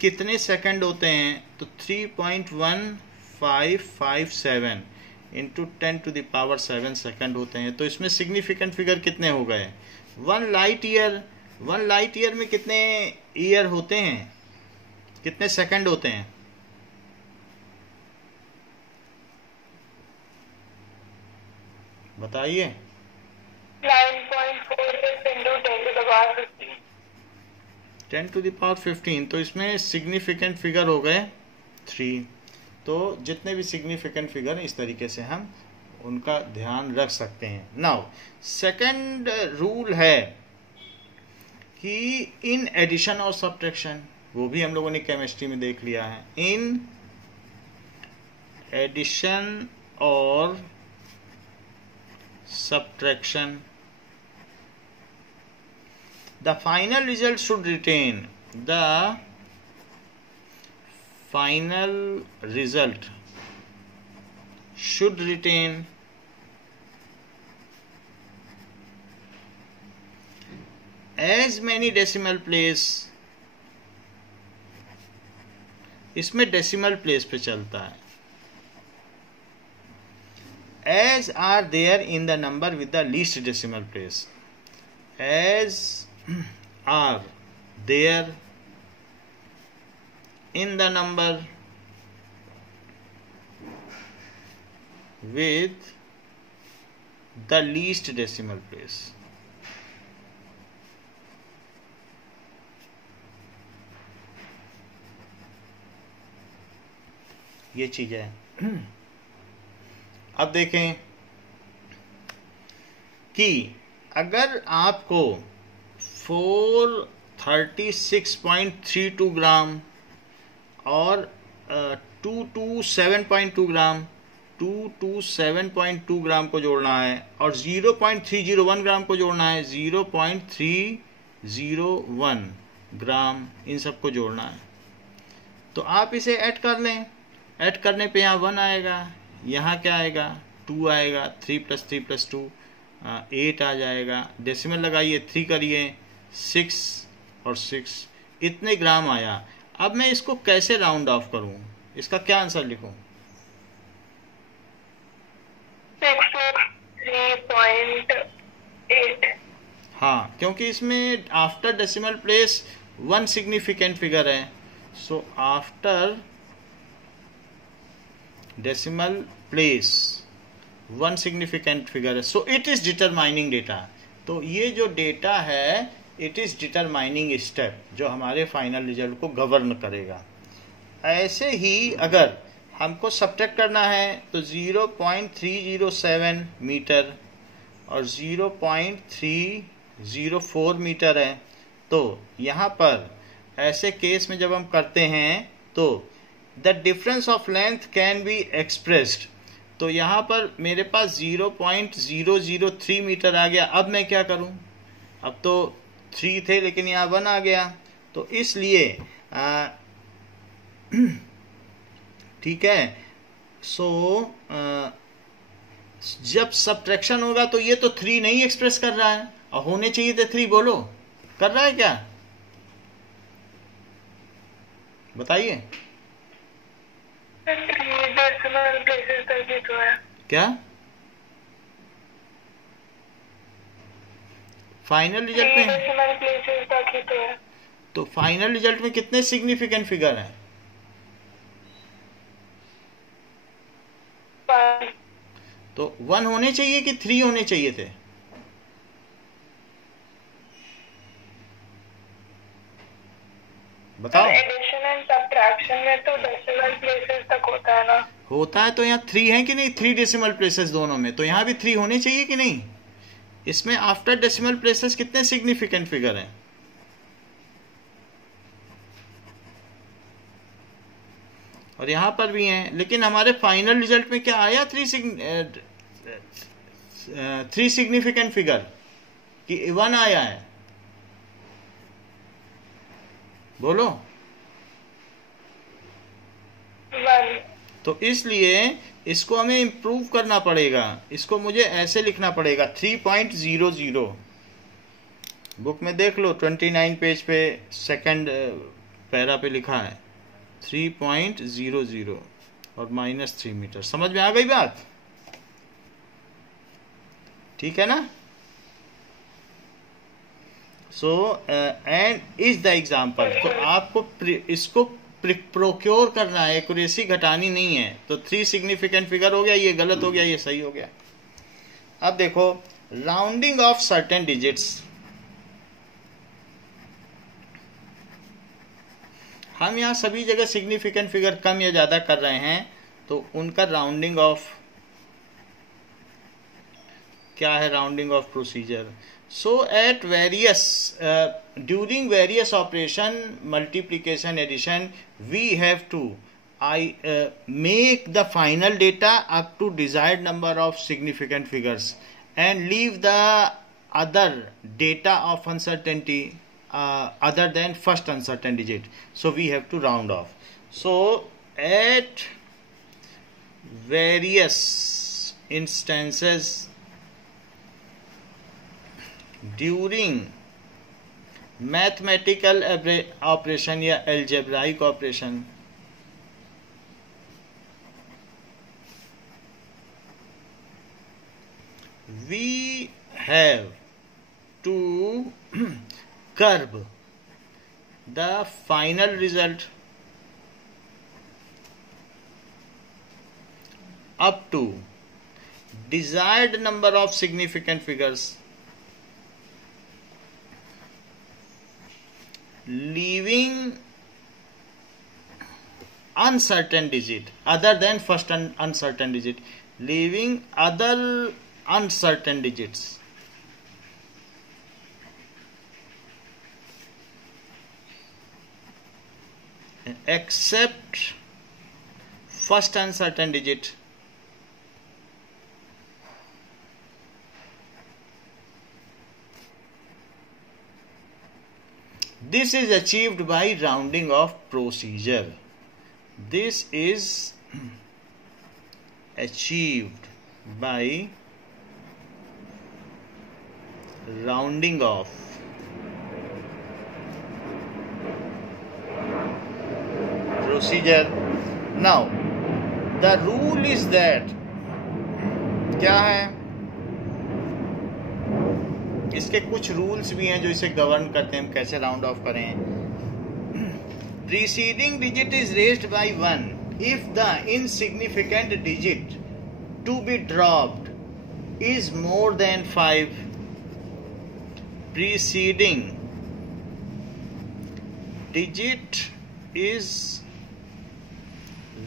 कितने सेकंड होते हैं? तो 3.1557 इंटू 10⁷ सेकंड होते हैं। तो इसमें सिग्निफिकेंट फिगर कितने हो गए? 1 लाइट ईयर में कितने ईयर होते हैं, कितने सेकंड होते हैं? बताइए। 10⁻15। तो इसमें सिग्निफिकेंट फिगर हो गए 3। तो जितने भी सिग्निफिकेंट फिगर हैं इस तरीके से हम उनका ध्यान रख सकते हैं। नाउ सेकंड रूल है कि इन एडिशन और सब्ट्रैक्शन, वो भी हम लोगों ने केमिस्ट्री में देख लिया है। इन एडिशन और subtraction, the final result should retain as many decimal place, इसमें डेसिमल प्लेस पे चलता है, as are there in the number with the least decimal place, as are there in the number with the least decimal place. ये चीज है। अब देखें कि अगर आपको 436.32 ग्राम और 227.2 ग्राम 227.2 ग्राम को जोड़ना है और 0.301 ग्राम को जोड़ना है, 0.301 ग्राम, इन सबको जोड़ना है, तो आप इसे ऐड कर लें। ऐड करने पे यहाँ 1 आएगा, यहाँ क्या आएगा 2 आएगा, 3 + 3 + 2 8 आ जाएगा। डेसिमल लगाइए, 3 करिए 6 और 6, इतने ग्राम आया। अब मैं इसको कैसे राउंड ऑफ करूं, इसका क्या आंसर लिखूं? 663.8। हाँ, क्योंकि इसमें after decimal place 1 significant figure है। So after decimal place 1 significant figure है, so it is determining data. तो ये जो डेटा है, इट इज डिटरमाइनिंग स्टेप, जो हमारे फाइनल रिजल्ट को गवर्न करेगा। ऐसे ही अगर हमको सब्ट्रैक्ट करना है तो 0.307 मीटर और 0.304 मीटर है। तो यहाँ पर ऐसे केस में जब हम करते हैं तो the difference of length can be expressed. तो यहाँ पर मेरे पास 0.003 मीटर आ गया। अब मैं क्या करूँ? अब तो 3 थे लेकिन यहाँ 1 आ गया, तो इसलिए ठीक है। सो जब सब्ट्रैक्शन होगा तो ये तो 3 नहीं एक्सप्रेस कर रहा है, और होने चाहिए थे 3। बोलो, कर रहा है क्या? बताइए क्या फाइनल रिजल्ट में? तो फाइनल रिजल्ट में कितने सिग्निफिकेंट फिगर हैं? तो 1 होने चाहिए कि 3 होने चाहिए थे? बताओ। एडिशन एंड सब्ट्रैक्शन में तो डेसिमल प्लेसेस तक होता है ना? होता है, तो यहाँ 3 है कि नहीं? 3 डेसिमल प्लेसेस दोनों में, तो यहाँ भी 3 होने चाहिए कि नहीं? इसमें आफ्टर डेसिमल प्लेसेस कितने सिग्निफिकेंट फिगर हैं? और यहाँ पर भी हैं, लेकिन हमारे फाइनल रिजल्ट में क्या आया? 3 सिग्निफिकेंट फिगर कि 1 आया है। बोलो। 1। तो इसलिए इसको हमें इम्प्रूव करना पड़ेगा। इसको मुझे ऐसे लिखना पड़ेगा 3.00। बुक में देख लो 29 पेज पे सेकंड पैरा पे लिखा है 3.00 और -3 मीटर। समझ में आ गई बात? ठीक है ना? So and is the example. तो आपको इसको प्रोक्योर करना है, एक्यूरेसी घटानी नहीं है। तो 3 सिग्निफिकेंट फिगर हो गया, ये गलत हो गया, ये सही हो गया। अब देखो राउंडिंग ऑफ सर्टेन डिजिट्स। हम यहाँ सभी जगह सिग्निफिकेंट फिगर कम या ज्यादा कर रहे हैं, तो उनका राउंडिंग ऑफ क्या है? Rounding off procedure. So at various during various operation, multiplication, addition, we have to make the final data up to desired number of significant figures and leave the other data of uncertainty other than first uncertain digit. So we have to round off. So at various instances during mathematical operation या algebraic operation, we have to curve the final result up to desired number of significant figures, leaving uncertain digit other than first uncertain digit, leaving other uncertain digits except first uncertain digit. This is achieved by rounding off procedure. This is achieved by rounding off procedure. Now, the rule is that क्या है, इसके कुछ rules भी हैं जो इसे govern करते हैं हम कैसे राउंड ऑफ करें. Preceding digit is raised by 1 if the insignificant digit to be dropped is more than 5. Preceding digit is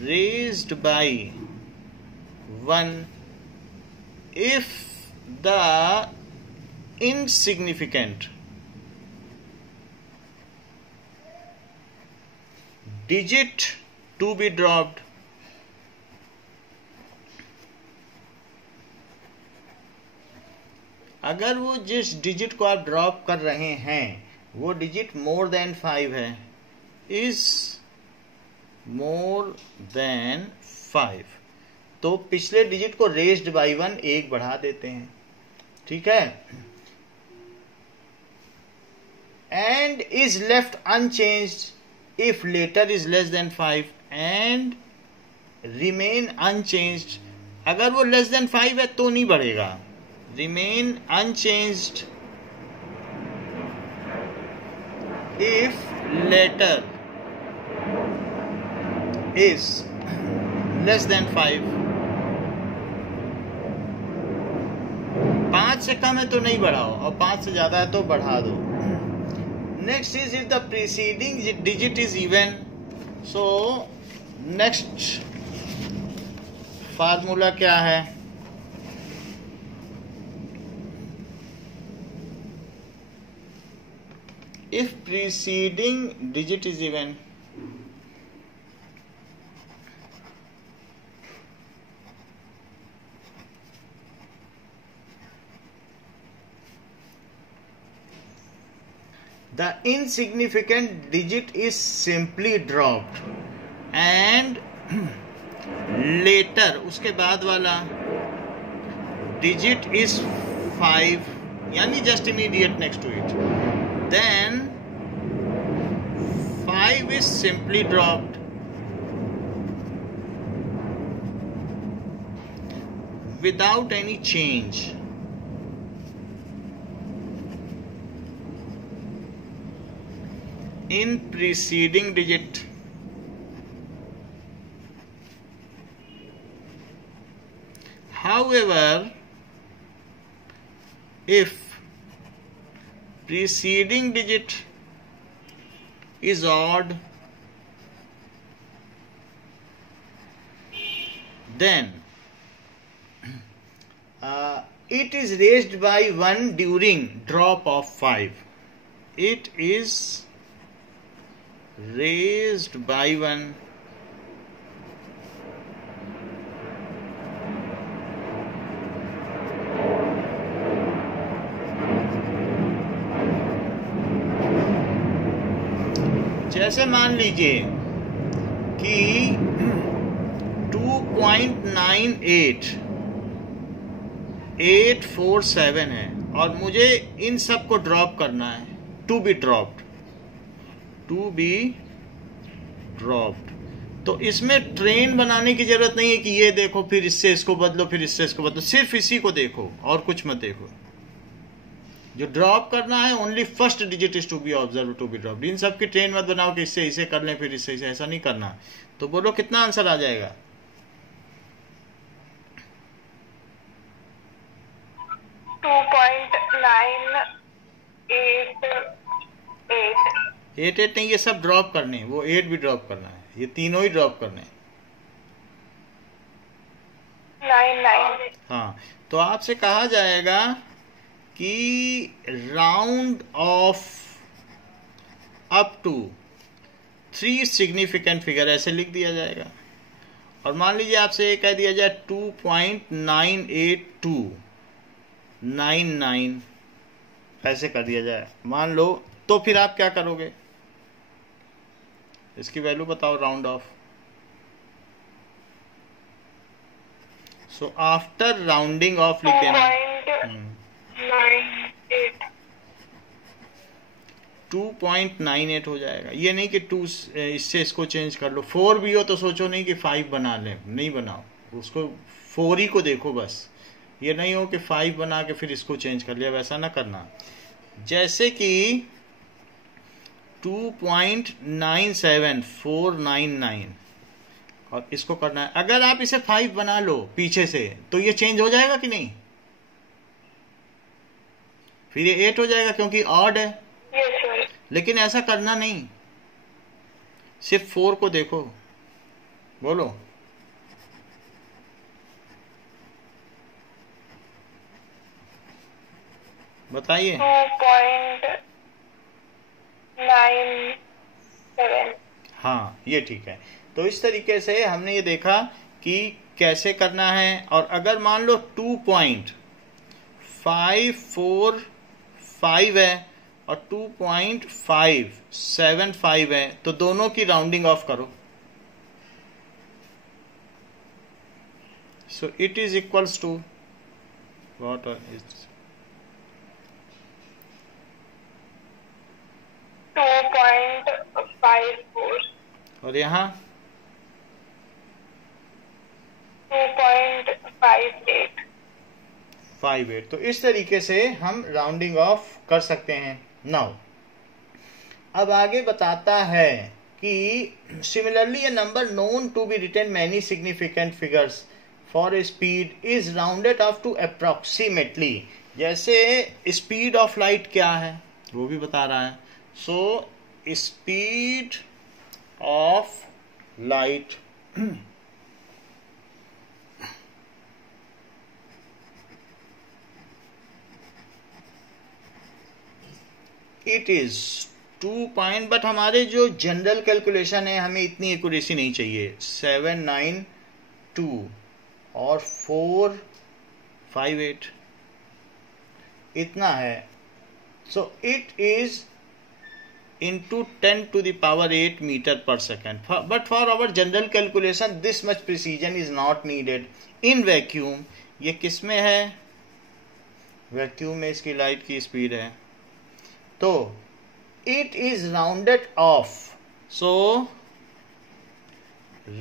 raised by 1 if the insignificant digit to be dropped अगर वो जिस डिजिट को आप ड्रॉप कर रहे हैं वो डिजिट मोर देन 5 है, इज मोर देन 5, तो पिछले डिजिट को रेज्ड बाय 1 एक बढ़ा देते हैं. ठीक है. And is left unchanged if later is less than 5 and remain unchanged. अगर वो less than 5 है तो नहीं बढ़ेगा. Remain unchanged if later is less than 5. 5 से कम है तो नहीं बढ़ाओ और 5 से ज्यादा है तो बढ़ा दो. Next is if the preceding digit is even. So next formula क्या है? If preceding digit is even, the insignificant digit is simply dropped and later उसके बाद वाला digit is 5 यानी just immediate next to it, then 5 is simply dropped without any change. In preceding digit. However, if preceding digit is odd, then it is raised by 1 during drop of 5. It is raised by 1 जैसे मान लीजिए कि 2.98847 है और मुझे इन सब को drop करना है. टू बी ड्रॉप्ड तो इसमें ट्रेन बनाने की जरूरत नहीं है कि ये देखो फिर इससे इसको बदलो फिर इससे इसको बदलो. सिर्फ इसी को देखो और कुछ मत देखो. जो ड्रॉप करना है only first digit is to be observe to be dropped. इन सब की ट्रेन मत बनाओ कि इससे इसे कर लें फिर इससे इसे, ऐसा नहीं करना. तो बोलो कितना आंसर आ जाएगा? 2.988 8 नहीं, ये सब ड्रॉप करने हैं, वो 8 भी ड्रॉप करना है, ये तीनों ही ड्रॉप करने हैं। 99 हाँ, तो आपसे कहा जाएगा कि round off up to 3 significant figure, ऐसे लिख दिया जाएगा। और मान लीजिए आपसे ये कह दिया जाए 2.98299 ऐसे कर दिया जाए, मान लो, तो फिर आप क्या करोगे? इसकी वैल्यू बताओ round of. So after rounding off लिख देना 2.98 हो जाएगा। ये नहीं कि 2 इससे इसको चेंज कर लो, 4 भी हो तो सोचो नहीं कि 5 बना लें, नहीं बनाओ, उसको 4 ही को देखो बस। ये नहीं हो कि 5 बना के फिर इसको चेंज कर लिया, वैसा ना करना। जैसे कि 2.97499 और इसको करना है, अगर आप इसे 5 बना लो पीछे से तो ये चेंज हो जाएगा कि नहीं? फिर ये 8 हो जाएगा क्योंकि ऑड है। लेकिन ऐसा करना नहीं, सिर्फ 4 को देखो। बोलो, बताइए। 2.97 हाँ, ये ठीक है। तो इस तरीके से हमने ये देखा कि कैसे करना है। और अगर मान लो 2.545 है और 2.575 है, तो दोनों की राउंडिंग ऑफ करो। So it is equals to what is 2.54 और यहाँ 2.58। तो इस तरीके से हम राउंडिंग ऑफ कर सकते हैं। नाउ अब आगे बताता है कि similarly a number known to be written many significant figures for a speed is rounded off to approximately. जैसे स्पीड ऑफ लाइट क्या है वो भी बता रहा है। So speed of light it is 2 but हमारे जो जनरल कैलकुलेशन है हमें इतनी एक्यूरेसी नहीं चाहिए। 792 और 458 इतना है। So it is into 10 to the power 8 meter per second. But for our general calculation this much precision is not needed. In vacuum, ये किस में है? वैक्यूम में इसकी लाइट की स्पीड है। तो it is rounded off. So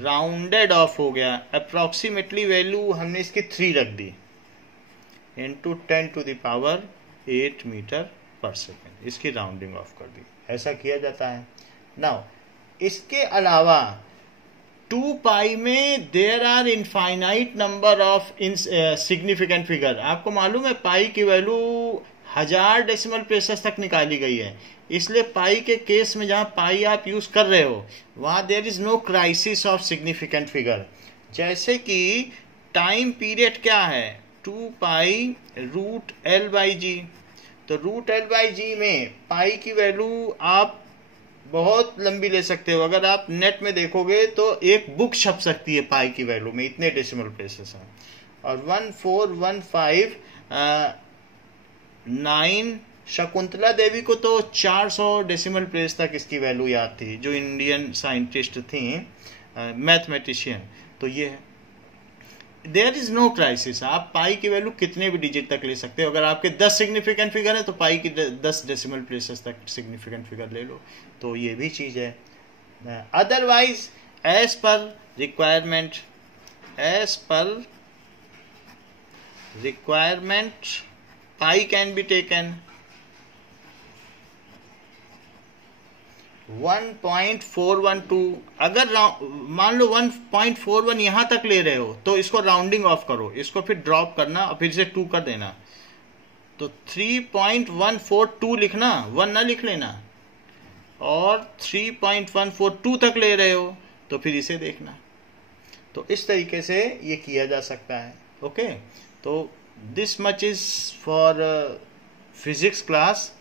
rounded off हो गया। approximately वैल्यू हमने इसकी 3 रख दी into 10 to the power 8 metre per second, इसकी राउंडिंग ऑफ कर दी। ऐसा किया जाता है। नाउ इसके अलावा 2 पाई में there are infinite number of significant figure. आपको मालूम है पाई की वैल्यू 1000 डेसिमल प्लेसेस तक निकाली गई है। इसलिए पाई के केस में जहां पाई आप यूज कर रहे हो वहां there is no crisis of significant figure. जैसे कि टाइम पीरियड क्या है? 2 pi root L by G. तो रूट एल बाई जी में पाई की वैल्यू आप बहुत लंबी ले सकते हो। अगर आप नेट में देखोगे तो एक बुक छप सकती है पाई की वैल्यू में, इतने डेसिमल प्लेसेस हैं। और 1415 शकुंतला देवी को तो 400 डेसिमल प्लेस तक इसकी वैल्यू याद थी, जो इंडियन साइंटिस्ट थी, मैथमेटिशियन। तो ये है, देयर इज नो क्राइसिस। आप पाई की वैल्यू कितने भी डिजिट तक ले सकते हो। अगर आपके 10 सिग्निफिकेंट फिगर है तो पाई की 10 डेसिमल प्लेसेस तक सिग्निफिकेंट फिगर ले लो। तो ये भी चीज है। Otherwise as per requirement pi can be taken 1.412। अगर मान लो 1.41 यहां तक ले रहे हो तो इसको राउंडिंग ऑफ करो, इसको फिर ड्रॉप करना और फिर से 2 कर देना। तो 3.142 लिखना, 1 ना लिख लेना, और 3.142 तक ले रहे हो तो फिर इसे देखना। तो इस तरीके से ये किया जा सकता है। ओके, तो this much is for physics class.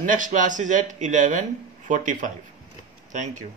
Next class is at 11:45. Thank you.